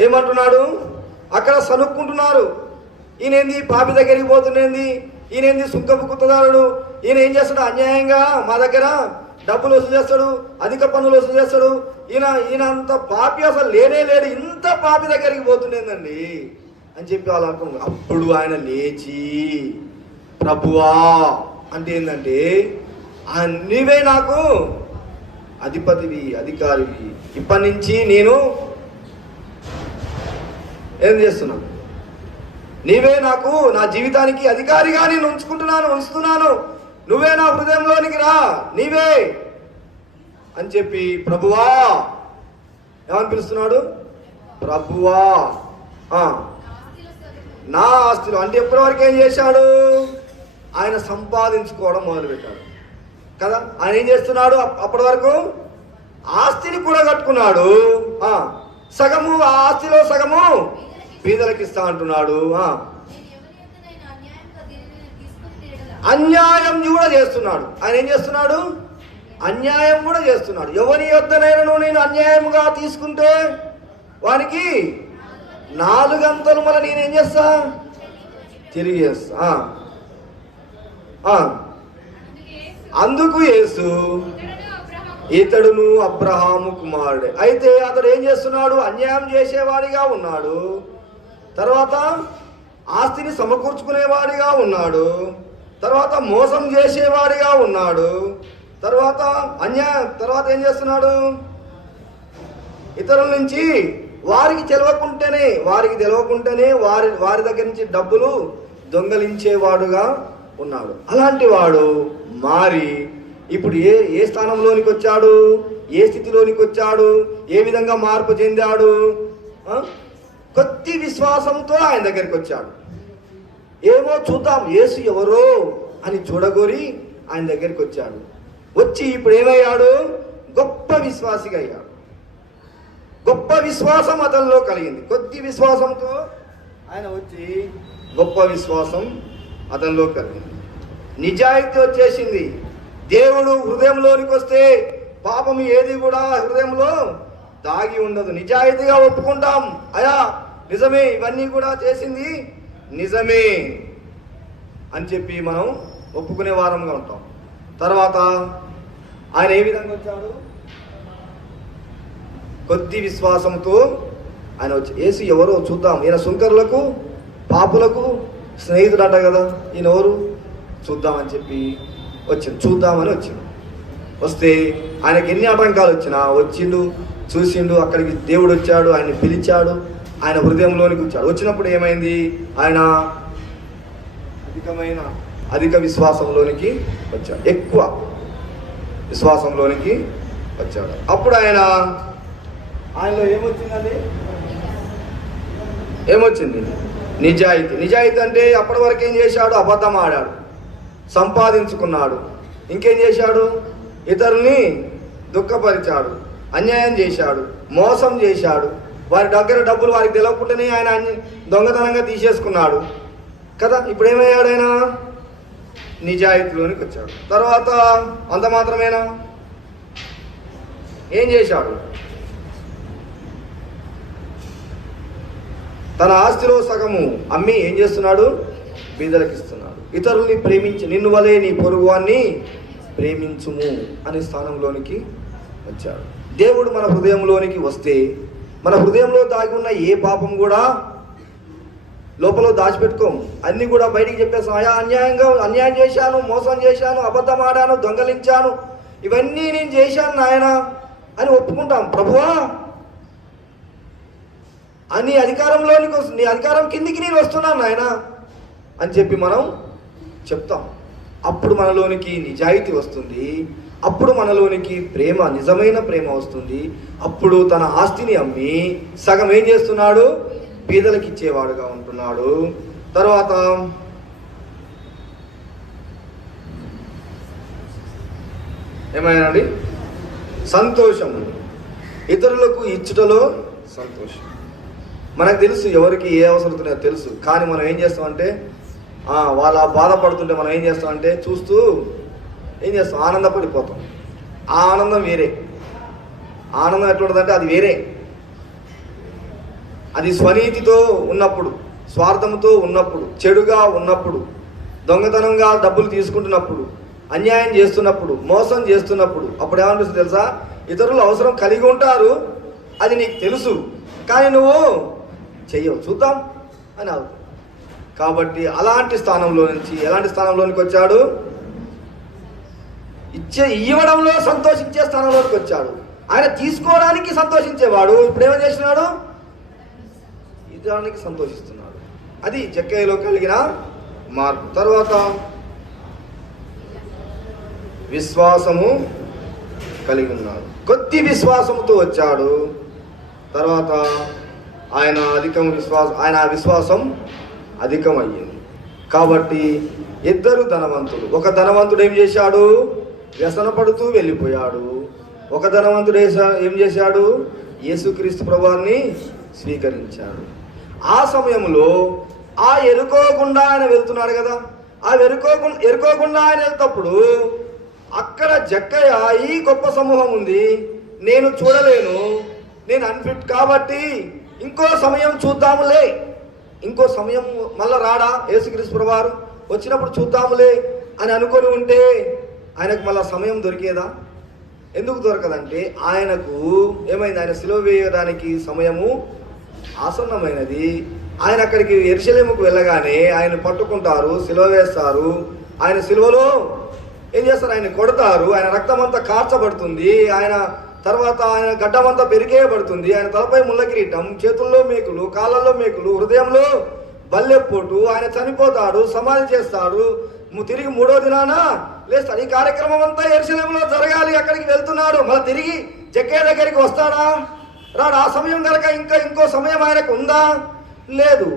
ఏమంటున్నాడు? అక్కడ సనుక్కుంటున్నారు. ఈయనేంది పాపి దగ్గరికి పోతుండేంది, ఈయనేంది సుంకపు కుత్తదారుడు, ఈయన ఏం చేస్తాడు? అన్యాయంగా మా దగ్గర డబ్బులు వసూలు చేస్తాడు, అధిక పన్నులు వసూలు చేస్తాడు. ఈయన అంత పాపి అసలు లేడు, ఇంత పాపి దగ్గరికి పోతుండేందండి అని చెప్పి వాళ్ళు అనుకున్నారు. అప్పుడు ఆయన లేచి ప్రభువా అంటే ఏంటంటే, నీవే నాకు అధిపతివి, అధికారివి, ఇప్పటి నుంచి నేను ఏం చేస్తున్నాను? నీవే నాకు నా జీవితానికి అధికారిగా నేను ఉంచుతున్నాను, నువ్వే నా హృదయంలోనికి రా, నీవే అని చెప్పి ప్రభువా ఏమని పిలుస్తున్నాడు? ప్రభువా నా ఆస్తులు అంటే ఎప్పటి వరకు ఏం చేశాడు? ఆయన సంపాదించుకోవడం మొదలుపెట్టాడు కదా. ఆయన ఏం చేస్తున్నాడు? అప్పటి వరకు ఆస్తిని కూడా కట్టుకున్నాడు. సగము ఆ ఆస్తిలో సగము బీదలకు ఇస్తా అంటున్నాడు. అన్యాయం కూడా చేస్తున్నాడు. ఆయన ఏం చేస్తున్నాడు? అన్యాయం కూడా చేస్తున్నాడు. ఎవరి యొద్దనైనా నేను అన్యాయంగా తీసుకుంటే వానికి 4 అంతలు మళ్ళీ నేనేం చేస్తా? తిరిగి చేస్తా. అందుకు యేసు ఇతడును అబ్రహాము కుమారుడే. అయితే అతడు ఏం చేస్తున్నాడు? అన్యాయం చేసేవాడిగా ఉన్నాడు, తర్వాత ఆస్తిని సమకూర్చుకునేవాడిగా ఉన్నాడు, తర్వాత మోసం చేసేవాడిగా ఉన్నాడు, తర్వాత ఏం చేస్తున్నాడు? ఇతరుల నుంచి వారికి తెలియకుంటేనే వారి దగ్గర నుంచి డబ్బులు దొంగలించేవాడుగా ఉన్నాడు. అలాంటి వాడు మారి ఇప్పుడు ఏ స్థానంలోనికి వచ్చాడు? ఏ స్థితిలోనికి వచ్చాడు? ఏ విధంగా మార్పు చెందాడు? కొద్ది విశ్వాసంతో ఆయన దగ్గరికి వచ్చాడు. ఏమో చూద్దాం యేసు ఎవరో అని చూడగోరి ఆయన దగ్గరికి వచ్చాడు. వచ్చి ఇప్పుడు ఏమయ్యాడు? గొప్ప విశ్వాసిగా అయ్యాడు. గొప్ప విశ్వాసం అతనిలో కలిగింది. కొద్ది విశ్వాసంతో ఆయన వచ్చి గొప్ప విశ్వాసం అతనిలో కలిగింది. నిజాయితీ వచ్చేసింది. దేవుడు హృదయంలోనికి వస్తే పాపం ఏది కూడా హృదయంలో దాగి ఉండదు. నిజాయితీగా ఒప్పుకుంటాం, అయా నిజమే, ఇవన్నీ కూడా చేసింది నిజమే అని చెప్పి మనం ఒప్పుకునే వారంగా ఉంటాం. తర్వాత ఆయన ఏ విధంగా వచ్చాడు? కొద్ది విశ్వాసంతో ఆయన వచ్చి యేసు ఎవరో చూద్దాం, ఈయన సుంకరులకు పాపులకు స్నేహితుడు అంట కదా. ఈయన ఎవరు చూద్దామని చెప్పి వచ్చింది, చూద్దామని వచ్చిండు. వస్తే ఆయనకి ఎన్ని ఆటంకాలు వచ్చినా వచ్చిండు, చూసిండు. అక్కడికి దేవుడు వచ్చాడు, ఆయన్ని పిలిచాడు, ఆయన హృదయంలోనికి వచ్చాడు. వచ్చినప్పుడు ఏమైంది? ఆయన అధిక విశ్వాసంలోనికి వచ్చాడు, ఎక్కువ విశ్వాసంలోనికి వచ్చాడు. అప్పుడు ఆయనలో ఏమొచ్చిందండి? ఏమొచ్చింది? నిజాయితీ. నిజాయితీ అంటే అప్పటి వరకు ఏం చేశాడు? అబద్ధం ఆడాడు, సంపాదించుకున్నాడు. ఇంకేం చేశాడు? ఇతరుల్ని దుఃఖపరిచాడు, అన్యాయం చేశాడు, మోసం చేశాడు. వారి దగ్గర డబ్బులు వారికి తెలవకుండానే ఆయన దొంగతనంగా తీసేసుకున్నాడు కదా. ఇప్పుడు ఏమయ్యాడు? ఆయన నిజాయితీలోనికి వచ్చాడు. తర్వాత అంత మాత్రమేనా? ఏం చేశాడు? తన ఆస్తిలో సగము అమ్మి ఏం చేస్తున్నాడు? బీదలకు ఇస్తున్నాడు. ఇతరుల్ని ప్రేమించి నిన్ను వలే నీ పొరుగువాన్ని ప్రేమించుము అనే స్థానంలోనికి వచ్చాడు. దేవుడు మన హృదయంలోనికి వస్తే మన హృదయంలో దాగి ఉన్న ఏ పాపం కూడా లోపల దాచిపెట్టుకోము. అన్నీ కూడా బయటికి చెప్పేస్తాం. అన్యాయం చేశాను, మోసం చేశాను, అబద్ధం ఆడాను, దొంగలించాను, ఇవన్నీ నేను చేశాను నాయన అని ఒప్పుకుంటాం. ప్రభువా నీ అధికారంలోనికి నీ అధికారం కిందికి నేను వస్తున్నాను నాయన అని చెప్పి మనం చెప్తాం. అప్పుడు మనలోనికి నిజాయితీ వస్తుంది. అప్పుడు మనలోనికి ప్రేమ, నిజమైన ప్రేమ వస్తుంది. అప్పుడు తన ఆస్తిని అమ్మి సగం ఏం చేస్తున్నాడు? పేదలకు ఇచ్చేవాడుగా ఉంటున్నాడు. తర్వాత ఏమైనాడి? సంతోషం. ఇతరులకు ఇచ్చుటలో సంతోషం. మనకు తెలుసు ఎవరికి ఏ అవసరం ఉంటుందో తెలుసు. కానీ మనం ఏం చేస్తామంటే వాళ్ళ బాధపడుతుంటే మనం ఏం చేస్తామంటే చూస్తూ ఏం చేస్తాం? ఆనందపడిపోతాం. ఆ ఆనందం వేరే. ఆనందం ఎట్లుంటుందంటే అది వేరే. అది స్వనీతితో ఉన్నప్పుడు, స్వార్థంతో ఉన్నప్పుడు, చెడుగా ఉన్నప్పుడు, దొంగతనంగా డబ్బులు తీసుకుంటున్నప్పుడు, అన్యాయం చేస్తున్నప్పుడు, మోసం చేస్తున్నప్పుడు అప్పుడు ఏమనిపిస్తుంది తెలుసా? ఇతరులు అవసరం కలిగి ఉంటారు, అది నీకు తెలుసు, కానీ నువ్వు చెయ్యవు, చూద్దాం అని అవుతుంది. కాబట్టి అలాంటి స్థానంలో నుంచి ఎలాంటి స్థానంలోనికి వచ్చాడు? ఇవ్వడంలో సంతోషించే స్థానంలోకి వచ్చాడు. ఆయన తీసుకోవడానికి సంతోషించేవాడు, ఇప్పుడు ఏమని చేస్తున్నాడు? ఇవ్వడానికి సంతోషిస్తున్నాడు. అది జక్కయ్యలో కలిగిన మార్పు. తర్వాత విశ్వాసము కలిగి ఉన్నాడు. కొద్ది విశ్వాసముతో వచ్చాడు. తర్వాత ఆయన విశ్వాసం అధికమయ్యింది. కాబట్టి ఇద్దరు ధనవంతులు. ఒక ధనవంతుడు ఏం చేశాడు? వ్యసనపడుతూ వెళ్ళిపోయాడు. ఒక ధనవంతుడు ఏం చేశాడు? యేసుక్రీస్తు ప్రభువుని స్వీకరించాడు. ఆ సమయంలో ఎరుకోకుండా ఆయన వెళ్తున్నాడు కదా. ఎరుకోకుండా ఆయన వెళ్తప్పుడు అక్కడ జక్కయ్య, ఈ గొప్ప సమూహం ఉంది, నేను చూడలేను, నేను అన్ఫిట్ కాబట్టి ఇంకో సమయం చూద్దాములే, ఇంకో సమయం మళ్ళా రాడా యేసుక్రీస్తు ప్రభువారు వచ్చినప్పుడు చూద్దాములే అని అనుకొని ఉంటే ఆయనకు మళ్ళా సమయం దొరికేదా? ఎందుకు దొరకదంటే ఆయనకు ఏమైంది? ఆయన సిలువ వేయడానికి సమయము ఆసన్నమైనది. ఆయన అక్కడికి యెరూషలేముకు వెళ్ళగానే ఆయన పట్టుకుంటారు, సిలువ వేస్తారు. ఆయన సిలువలో ఏం చేస్తారు? ఆయన కొడతారు. ఆయన రక్తం అంతా కార్చబడుతుంది. ఆయన తర్వాత ఆయన గడ్డమంతా పెరిగేయబడుతుంది. ఆయన తలపై ముళ్ళ కిరీటం, చేతుల్లో మేకులు, కాళ్ళల్లో మేకులు, హృదయంలో బల్లెపోటు. ఆయన చనిపోతాడు, సమాధి చేస్తాడు, తిరిగి మూడో దినాన లేస్తాడు. ఈ కార్యక్రమం అంతా యెరూషలేములో జరగాలి. అక్కడికి వెళ్తున్నాడు. మళ్ళీ తిరిగి జక్కయ్య దగ్గరికి వస్తాడా? రాడు. ఆ సమయం కనుక ఇంకో సమయం ఆయనకు ఉందా? లేదు.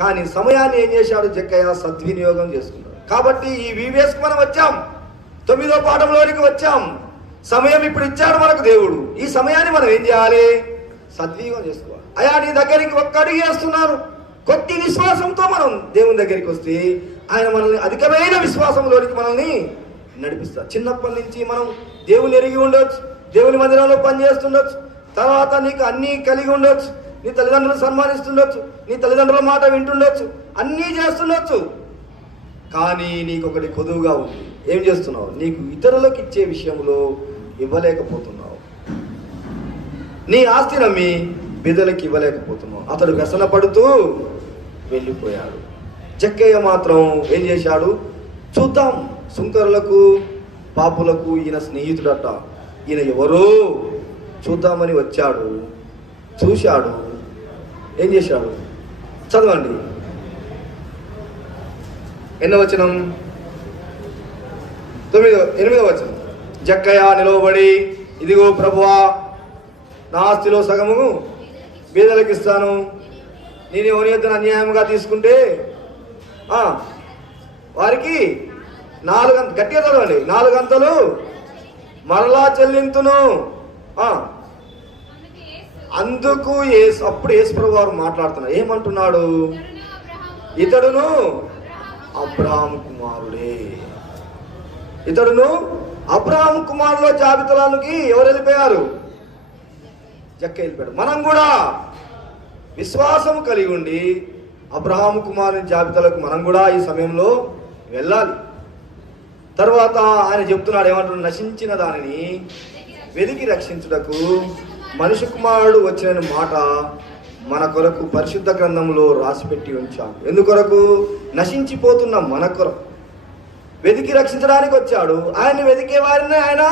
కానీ సమయాన్ని ఏం చేశాడు జక్కయ్య? సద్వినియోగం చేసుకున్నాడు. కాబట్టి ఈ వీవేస్కి మనం వచ్చాం, 9వ పాఠంలోనికి వచ్చాం. సమయం ఇప్పుడు ఇచ్చాడు మనకు దేవుడు. ఈ సమయాన్ని మనం ఏం చేయాలి? సద్వినియోగం చేసుకోవాలి. అయ్యా నీ దగ్గరికి ఒక్క అడుగు వేస్తున్నాను. కొద్ది విశ్వాసంతో మనం దేవుని దగ్గరికి వస్తే ఆయన మనల్ని అధికమైన విశ్వాసంలోనికి మనల్ని నడిపిస్తారు. చిన్నప్పటి నుంచి మనం దేవుని ఎరిగి ఉండొచ్చు, దేవుని మందిరంలో పనిచేస్తుండొచ్చు, తర్వాత నీకు అన్నీ కలిగి ఉండొచ్చు, నీ తల్లిదండ్రులను సన్మానిస్తుండొచ్చు, నీ తల్లిదండ్రుల మాట వింటుండొచ్చు, అన్నీ చేస్తుండొచ్చు. కానీ నీకు ఒకటి కొదువుగా ఉంది. ఏం చేస్తున్నావు? నీకు ఇతరులకు ఇచ్చే విషయంలో ఇవ్వలేకపోతున్నావు. నీ ఆస్తి నమ్మి బిడ్డలకు ఇవ్వలేకపోతున్నావు. అతడు వ్యసనపడుతూ వెళ్ళిపోయాడు. జక్కయ్య మాత్రం ఏం చేశాడు? చూద్దాం, సుంకరులకు పాపులకు ఈయన స్నేహితుడట, ఈయన ఎవరో చూద్దామని వచ్చాడు. చూశాడు, ఏం చేశాడు? చదవండి. ఎన్నో వచనం? 8వ వచనం. జక్కయ్య నిలవబడి, ఇదిగో ప్రభువా, నా ఆస్తిలో సగము బీదలకు ఇస్తాను. నేను ఎవరి యొద్ద అన్యాయంగా తీసుకుంటే వారికి 4 గట్టిగా చదవండి, 4 అంతలు మరలా చెల్లింతును. అందుకు అప్పుడు యేసు ప్రభు వారు మాట్లాడుతున్నారు. ఏమంటున్నాడు? ఇతడును అబ్రహాము కుమారుడే. ఇతడును అబ్రహాము కుమారుల జాబితాలోకి ఎవరు వెళ్ళిపోయారు? జక్కయ్య వెళ్ళిపోయాడు. మనం కూడా విశ్వాసం కలిగి ఉండి అబ్రహాము కుమారుని జాబితాలకు మనం కూడా ఈ సమయంలో వెళ్ళాలి. తర్వాత ఆయన చెప్తున్నాడు, ఏమంటున్నాడు? నశించిన దానిని వెదికి రక్షించుటకు మనిషి కుమారుడు వచ్చిన మాట మన కొరకు పరిశుద్ధ గ్రంథంలో రాసిపెట్టి ఉంచాం. ఎందుకొరకు? నశించిపోతున్న మన కొరకు వెదికి రక్షించడానికి వచ్చాడు. ఆయన్ని వెదికే వారిని ఆయన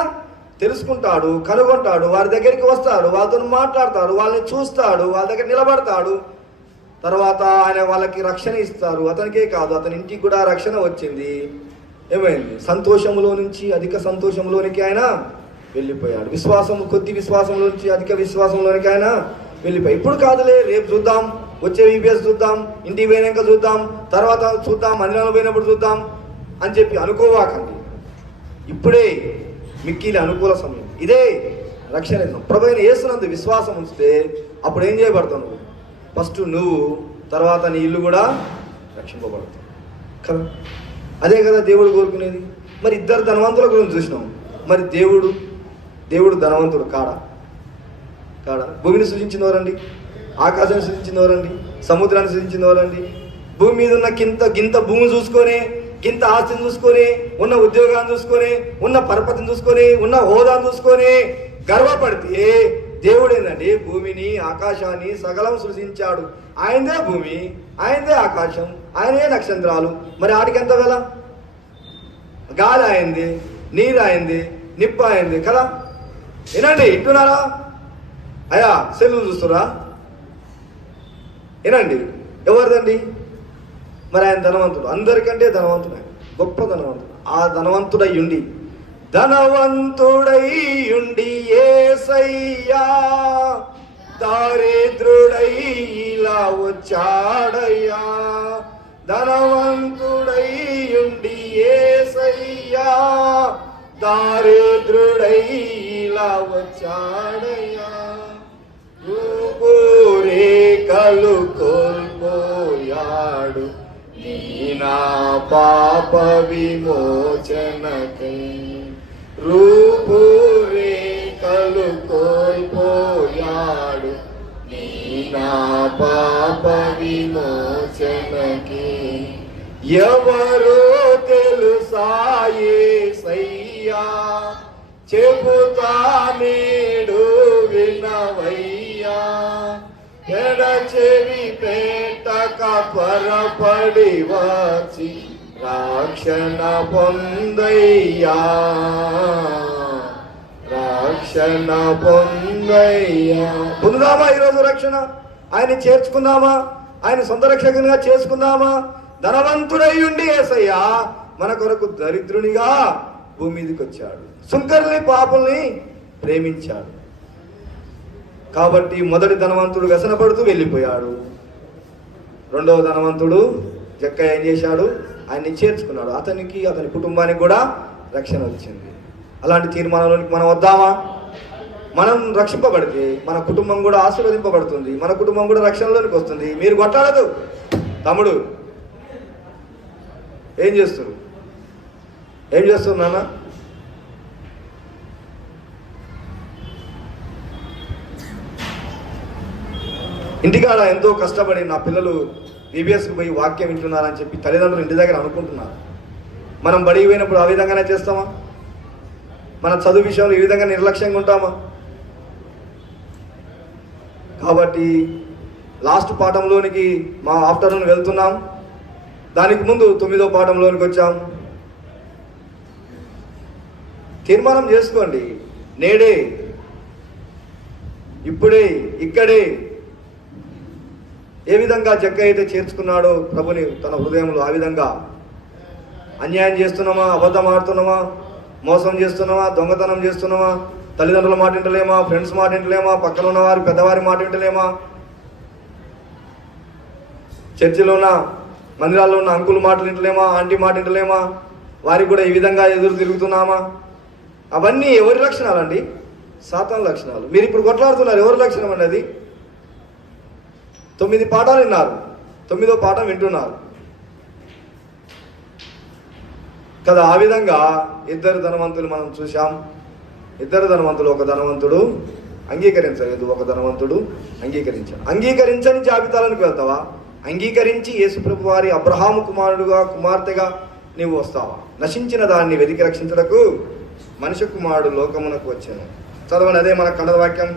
తెలుసుకుంటాడు, కనుగొంటాడు, వారి దగ్గరికి వస్తాడు, వాళ్ళతో మాట్లాడతాడు, వాళ్ళని చూస్తాడు, వాళ్ళ దగ్గర నిలబడతాడు. తర్వాత ఆయన వాళ్ళకి రక్షణ ఇస్తారు. అతనికే కాదు, అతని ఇంటికి కూడా రక్షణ వచ్చింది. ఏమైంది? సంతోషంలో నుంచి అధిక సంతోషంలోనికి ఆయన వెళ్ళిపోయాడు. కొద్ది విశ్వాసంలో నుంచి అధిక విశ్వాసంలోనికి ఆయన వెళ్ళిపోయాడు. ఇప్పుడు కాదులే, రేపు చూద్దాం, వచ్చే VBS చూద్దాం, ఇంటికి పోయినాక చూద్దాం, తర్వాత చూద్దాం, మందిరంలో పోయినప్పుడు చూద్దాం అని చెప్పి అనుకోవాకండి. ఇప్పుడే మిక్కిలి అనుకూల సమయం. ఇదే రక్షణ. ప్రభువైన యేసునందు విశ్వాసం ఉంచితే అప్పుడు ఏం చేయబడతావు? నువ్వు ఫస్ట్ నువ్వు, తర్వాత నీ ఇల్లు కూడా రక్షింపబడతావు కదా. అదే కదా దేవుడు కోరుకునేది. మరి ఇద్దరు ధనవంతుల గురించి చూసినాం. మరి దేవుడు ధనవంతుడు కాడా? భూమిని సృజించినవారండి, ఆకాశాన్ని సృజించినవారండి, సముద్రాన్ని సృజించినవారండి. భూమి మీద ఉన్న గింత భూమి చూసుకొని, గింత ఆస్తిని చూసుకొని, ఉన్న ఉద్యోగాన్ని చూసుకొని, ఉన్న పరపతిని చూసుకొని, ఉన్న హోదాను చూసుకొని గర్వపడితే దేవుడు ఏంటంటే భూమిని ఆకాశాన్ని సకలం సృజించాడు. ఆయనదే భూమి, ఆయనదే ఆకాశం, ఆయనే నక్షత్రాలు. మరి వాటికి ఎంత వేళ? గాలి అయింది, నీరు అయింది, నిప్పు అయింది కదా. వినండి, ఇంటున్నారా? అయ్యా సెల్లు చూస్తురా? వినండి, ఎవరిదండి? మరి ఆయన ధనవంతుడు, అందరికంటే ధనవంతుడు, గొప్ప ధనవంతుడు. ఆ ధనవంతుడయ్యుండి యేసయ్యా దారిద్రుడై ఇలా వచ్చాడయ్యా. ధనవంతుడయ్యుండి యేసయ్యా దారిద్రుడై ఇలా వచ్చాడయ్యా. రూపురేఖలు కోల్పోయాడు నీ నా పాప విమోచనకై. రూపురేఖలు కోల్పోయాడు నీ నా పాప విమోచనకై. ఎవరో తెలుసా యేసయ్యా, చెబుతా నేడు వినవయ్యా. ఎడచెవి పెట్టక పరపడి వచ్చి రక్షణ పొందయ్యా, రక్షణ పొందయ్యా. పొందుదామా ఈరోజు రక్షణ? ఆయన చేర్చుకుందామా? ఆయన సొంత రక్షకునిగా చేసుకుందామా? ధనవంతుడయ్యుండి యేసయ్యా మన కొరకు దరిద్రునిగా భూమి మీదకి వచ్చాడు. సుంకరుని పాపుల్ని ప్రేమించాడు. కాబట్టి మొదటి ధనవంతుడు వ్యసనపడుతూ వెళ్ళిపోయాడు. రెండవ ధనవంతుడు జక్కయ్య ఏం చేశాడు? ఆయన్ని చేర్చుకున్నాడు. అతనికి, అతని కుటుంబానికి కూడా రక్షణ వచ్చింది. అలాంటి తీర్మానంలోనికి మనం వద్దామా? మనం రక్షింపబడితే మన కుటుంబం కూడా ఆశీర్వదింపబడుతుంది, మన కుటుంబం కూడా రక్షణలోనికి వస్తుంది. మీరు కొట్టాడదు. తమ్ముడు ఏం చేస్తున్నారు నాన్న? ఇంటికాడ ఎంతో కష్టపడి నా పిల్లలు VBSకి పోయి వాక్యం వింటున్నారని చెప్పి తల్లిదండ్రులు ఇంటి దగ్గర అనుకుంటున్నారు. మనం బడికి పోయినప్పుడు ఆ విధంగానే చేస్తామా? మన చదువు విషయంలో ఈ విధంగా నిర్లక్ష్యంగా ఉంటామా? కాబట్టి లాస్ట్ పాఠంలోనికి మా ఆఫ్టర్నూన్ వెళ్తున్నాం. దానికి ముందు 9వ పాఠంలోనికి వచ్చాం. తీర్మానం చేసుకోండి. నేడే, ఇప్పుడే, ఇక్కడే ఏ విధంగా జక్క అయితే చేర్చుకున్నాడో ప్రభుని తన హృదయంలో, ఆ విధంగా అన్యాయం చేస్తున్నామా, అబద్ధం ఆడుతున్నామా, మోసం చేస్తున్నామా, దొంగతనం చేస్తున్నామా, తల్లిదండ్రుల మాట వింటలేమా, ఫ్రెండ్స్ మాట వింటలేమా, పక్కన ఉన్నవారి పెద్దవారి మాట వింటలేమా, చర్చిలో ఉన్న మందిరాల్లో ఉన్న అంకుల్ మాటలు వింటలేమా, ఆంటీ మాట వింటలేమా, వారికి కూడా ఈ విధంగా ఎదురు తిరుగుతున్నామా? అవన్నీ ఎవరి లక్షణాలండి? సాతాను లక్షణాలు. మీరు ఇప్పుడు కొట్లాడుతున్నారు, ఎవరి లక్షణం అండి అది? 9 పాఠాలు విన్నారు, 9వ పాఠం వింటున్నారు కదా. ఆ విధంగా ఇద్దరు ధనవంతులు మనం చూసాం. ఇద్దరు ధనవంతులు, ఒక ధనవంతుడు అంగీకరించలేదు, ఒక ధనవంతుడు అంగీకరించాడు. అంగీకరించని జాబితాలకు వెళ్తావా? అంగీకరించి యేసుప్రభు వారి అబ్రహాము కుమారుడుగా, కుమార్తెగా నీవు వస్తావా? నశించిన దాన్ని వెతికి రక్షించుటకు మనిషి కుమారుడు లోకమునకు వచ్చాను. చదవండి, అదే మన కన్నడ వాక్యం.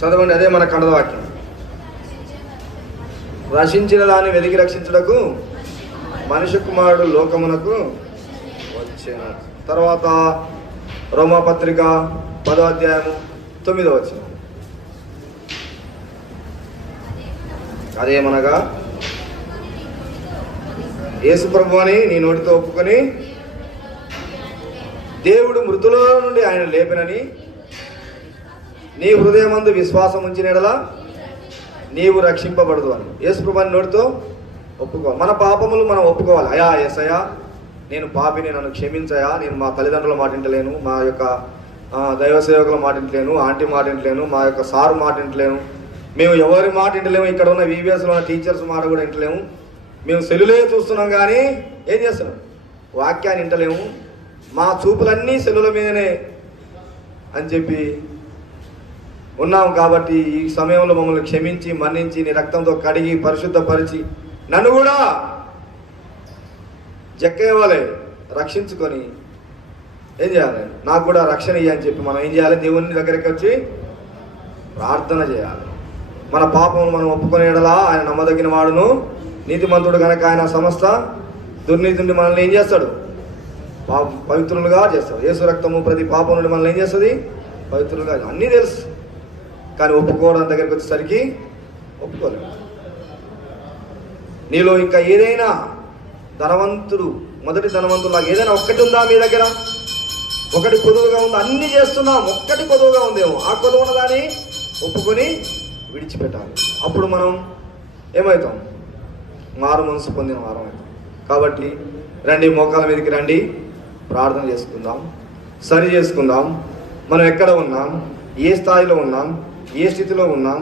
చదవండి, అదే మన కన్నడ వాక్యం. రక్షించిన దాన్ని వెతికి రక్షించుటకు మనిషి కుమారుడు లోకమునకు వచ్చాను. తర్వాత రోమాపత్రిక 10వ అధ్యాయము 9వ వచనం. అదేమనగా యేసు ప్రభువుని నీ నోటితో ఒప్పుకొని దేవుడు మృతుల నుండి ఆయన లేపినని నీ హృదయమందు విశ్వాసం ఉంచిన యెడల నీవు రక్షింపబడదు అని యేసు ప్రభువుని నోటితో ఒప్పుకోవాలి. మన పాపములు మనం ఒప్పుకోవాలి. అయా యేసయ్యా, నేను పాపిని, నన్ను క్షమించయా, నేను మా తల్లిదండ్రుల మాట వింటలేను, మా యొక్క దైవ సేవకుల మాట వింటలేను, ఆంటీ మాట వింటలేను, మా యొక్క సారు మాట వింటలేను, మేము ఎవరి మాట వింటలేము, ఇక్కడ ఉన్న VBSలో ఉన్న టీచర్స్ మాట కూడా వింటలేము, మేము సెల్లులే చూస్తున్నాం కానీ ఏం చేస్తున్నాం? వాక్యాన్ని వింటలేము, మా చూపులన్నీ సెల్లుల మీదనే అని చెప్పి ఉన్నాం. కాబట్టి ఈ సమయంలో మమ్మల్ని క్షమించి, మన్నించి, నీ రక్తంతో కడిగి పరిశుద్ధపరిచి నన్ను కూడా జక్కేవాలే రక్షించుకొని ఏం చేయాలి? నాకు కూడా రక్షణ ఇయ్యని చెప్పి మనం ఏం చేయాలి? దేవుని దగ్గరికి వచ్చి ప్రార్థన చేయాలి. మన పాపం మనం ఒప్పుకునేడలా ఆయన నమ్మదగిన వాడును, నీతిమంతుడు కనుక ఆయన సమస్త దుర్నీతి నుండి మనల్ని ఏం చేస్తాడు? పవిత్రులుగా చేస్తాడు. యేసు రక్తము ప్రతి పాపం నుండి మనల్ని ఏం చేస్తుంది? పవిత్రులుగా. అన్నీ తెలుసు కానీ ఒప్పుకోవడం దగ్గరికి వచ్చేసరికి ఒప్పుకోలేము. నీలో ఇంకా ఏదైనా ధనవంతుడు, మొదటి ధనవంతుడు లాగా ఏదైనా ఒక్కటి ఉందా మీ దగ్గర? ఒకటి కొదువుగా ఉందా? అన్నీ చేస్తున్నాం, ఒక్కటి కొదువుగా ఉందేమో. ఆ కొదువు ఉన్న దాన్ని ఒప్పుకొని విడిచిపెట్టాలి. అప్పుడు మనం ఏమవుతాం? మారు మనసు పొందిన వారం అవుతాం. కాబట్టి రండి, మోకాల మీదకి రండి, ప్రార్థన చేసుకుందాం, సరి చేసుకుందాం. మనం ఎక్కడ ఉన్నాం, ఏ స్థాయిలో ఉన్నాం, ఏ స్థితిలో ఉన్నాం,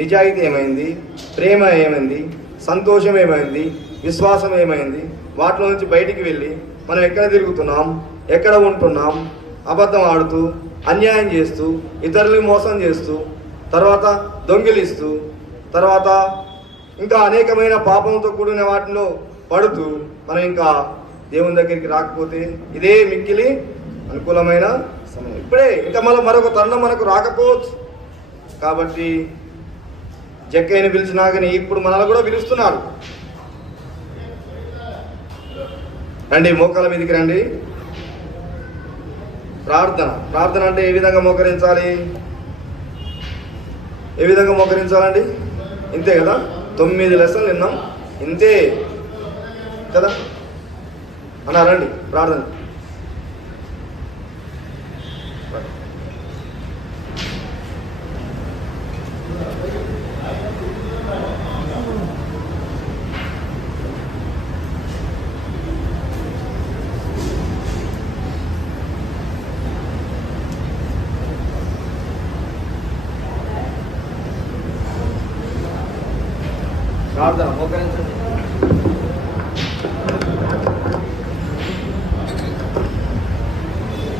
నిజాయితీ ఏమైంది, ప్రేమ ఏమైంది, సంతోషం ఏమైంది, విశ్వాసం ఏమైంది, వాటిలో నుంచి బయటికి వెళ్ళి మనం ఎక్కడ తిరుగుతున్నాం, ఎక్కడ ఉంటున్నాం, అబద్ధం ఆడుతూ, అన్యాయం చేస్తూ, ఇతరుల్ని మోసం చేస్తూ, తర్వాత దొంగిలిస్తూ, తర్వాత ఇంకా అనేకమైన పాపంతో కూడిన వాటిలో పడుతూ మనం ఇంకా దేవుని దగ్గరికి రాకపోతే ఇదే మిక్కిలి అనుకూలమైన సమయం. ఇప్పుడే ఇంకా మరొక తరుణం మనకు రాకపోవచ్చు. కాబట్టి జక్కయ్యని పిలిచినా కానీ ఇప్పుడు మనల్ని కూడా పిలుస్తున్నాడు. రండి, మోకాల మీదకి రండి. ప్రార్థన అంటే ఏ విధంగా మోకరించాలి? ఏ విధంగా మోకరించాలండి? ఇంతే కదా, 9 లెసన్లు విన్నాం, ఇంతే కదా అన్నారండి. ప్రార్థన మోకరించండి.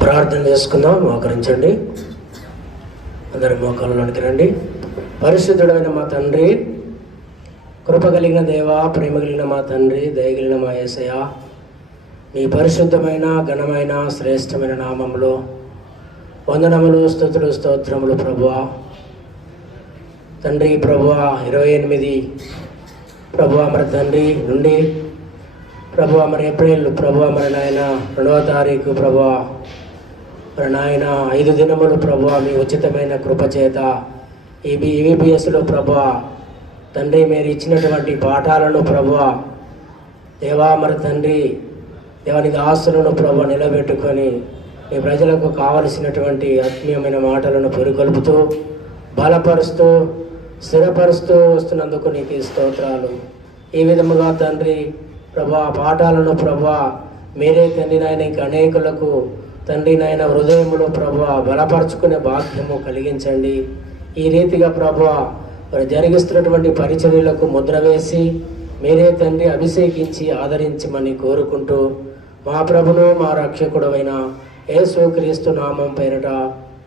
ప్రార్థన చేసుకుందాం, మోకరించండి. అందరి మోకాళ్ళలోనికి రండి. పరిశుద్ధుడైన మా తండ్రి, కృప కలిగిన దేవ, ప్రేమ కలిగిన మా తండ్రి, దయగలిగిన మా యేసయ్య, మీ పరిశుద్ధమైన ఘనమైన శ్రేష్టమైన నామములో వందనములు, స్తుతులు, స్తోత్రములు ప్రభువా. తండ్రి ప్రభువా 28 ప్రభువా మరి తండ్రి నుండి ప్రభువా మరి ఏప్రిల్ ప్రభువా మరి నాయన 2వ తారీఖు ప్రభువా మరి నాయన 5 దినములు ప్రభువా మీ ఉచితమైన కృపచేత ఈబీఎస్లో ప్రభువా తండ్రి మీరు ఇచ్చినటువంటి పాఠాలను ప్రభువా దేవా మరి తండ్రి దేవానికి ఆస్తులను ప్రభువా నిలబెట్టుకొని మీ ప్రజలకు కావలసినటువంటి ఆత్మీయమైన మాటలను పురికొల్పుతూ బలపరుస్తూ స్థిరపరుస్తూ వస్తున్నందుకు నీకు స్తోత్రాలు. ఈ విధముగా తండ్రి ప్రభా పాఠాలను ప్రభా మీరే తండ్రి నాయన ఇంకా అనేకులకు తండ్రి నాయన హృదయములో ప్రభా బలపరుచుకునే భాగ్యము కలిగించండి. ఈ రీతిగా ప్రభా మరి జరిగిస్తున్నటువంటి పరిచర్యలకు ముద్ర వేసి మీరే తండ్రి అభిషేకించి ఆదరించమని కోరుకుంటూ మా ప్రభును మా రక్షకుడైన యేసుక్రీస్తు నామం పేరిట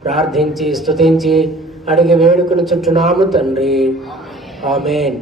ప్రార్థించి స్తుతించి అడిగి వేడుకను చుట్టున్నాము తండ్రి. ఆమేన్.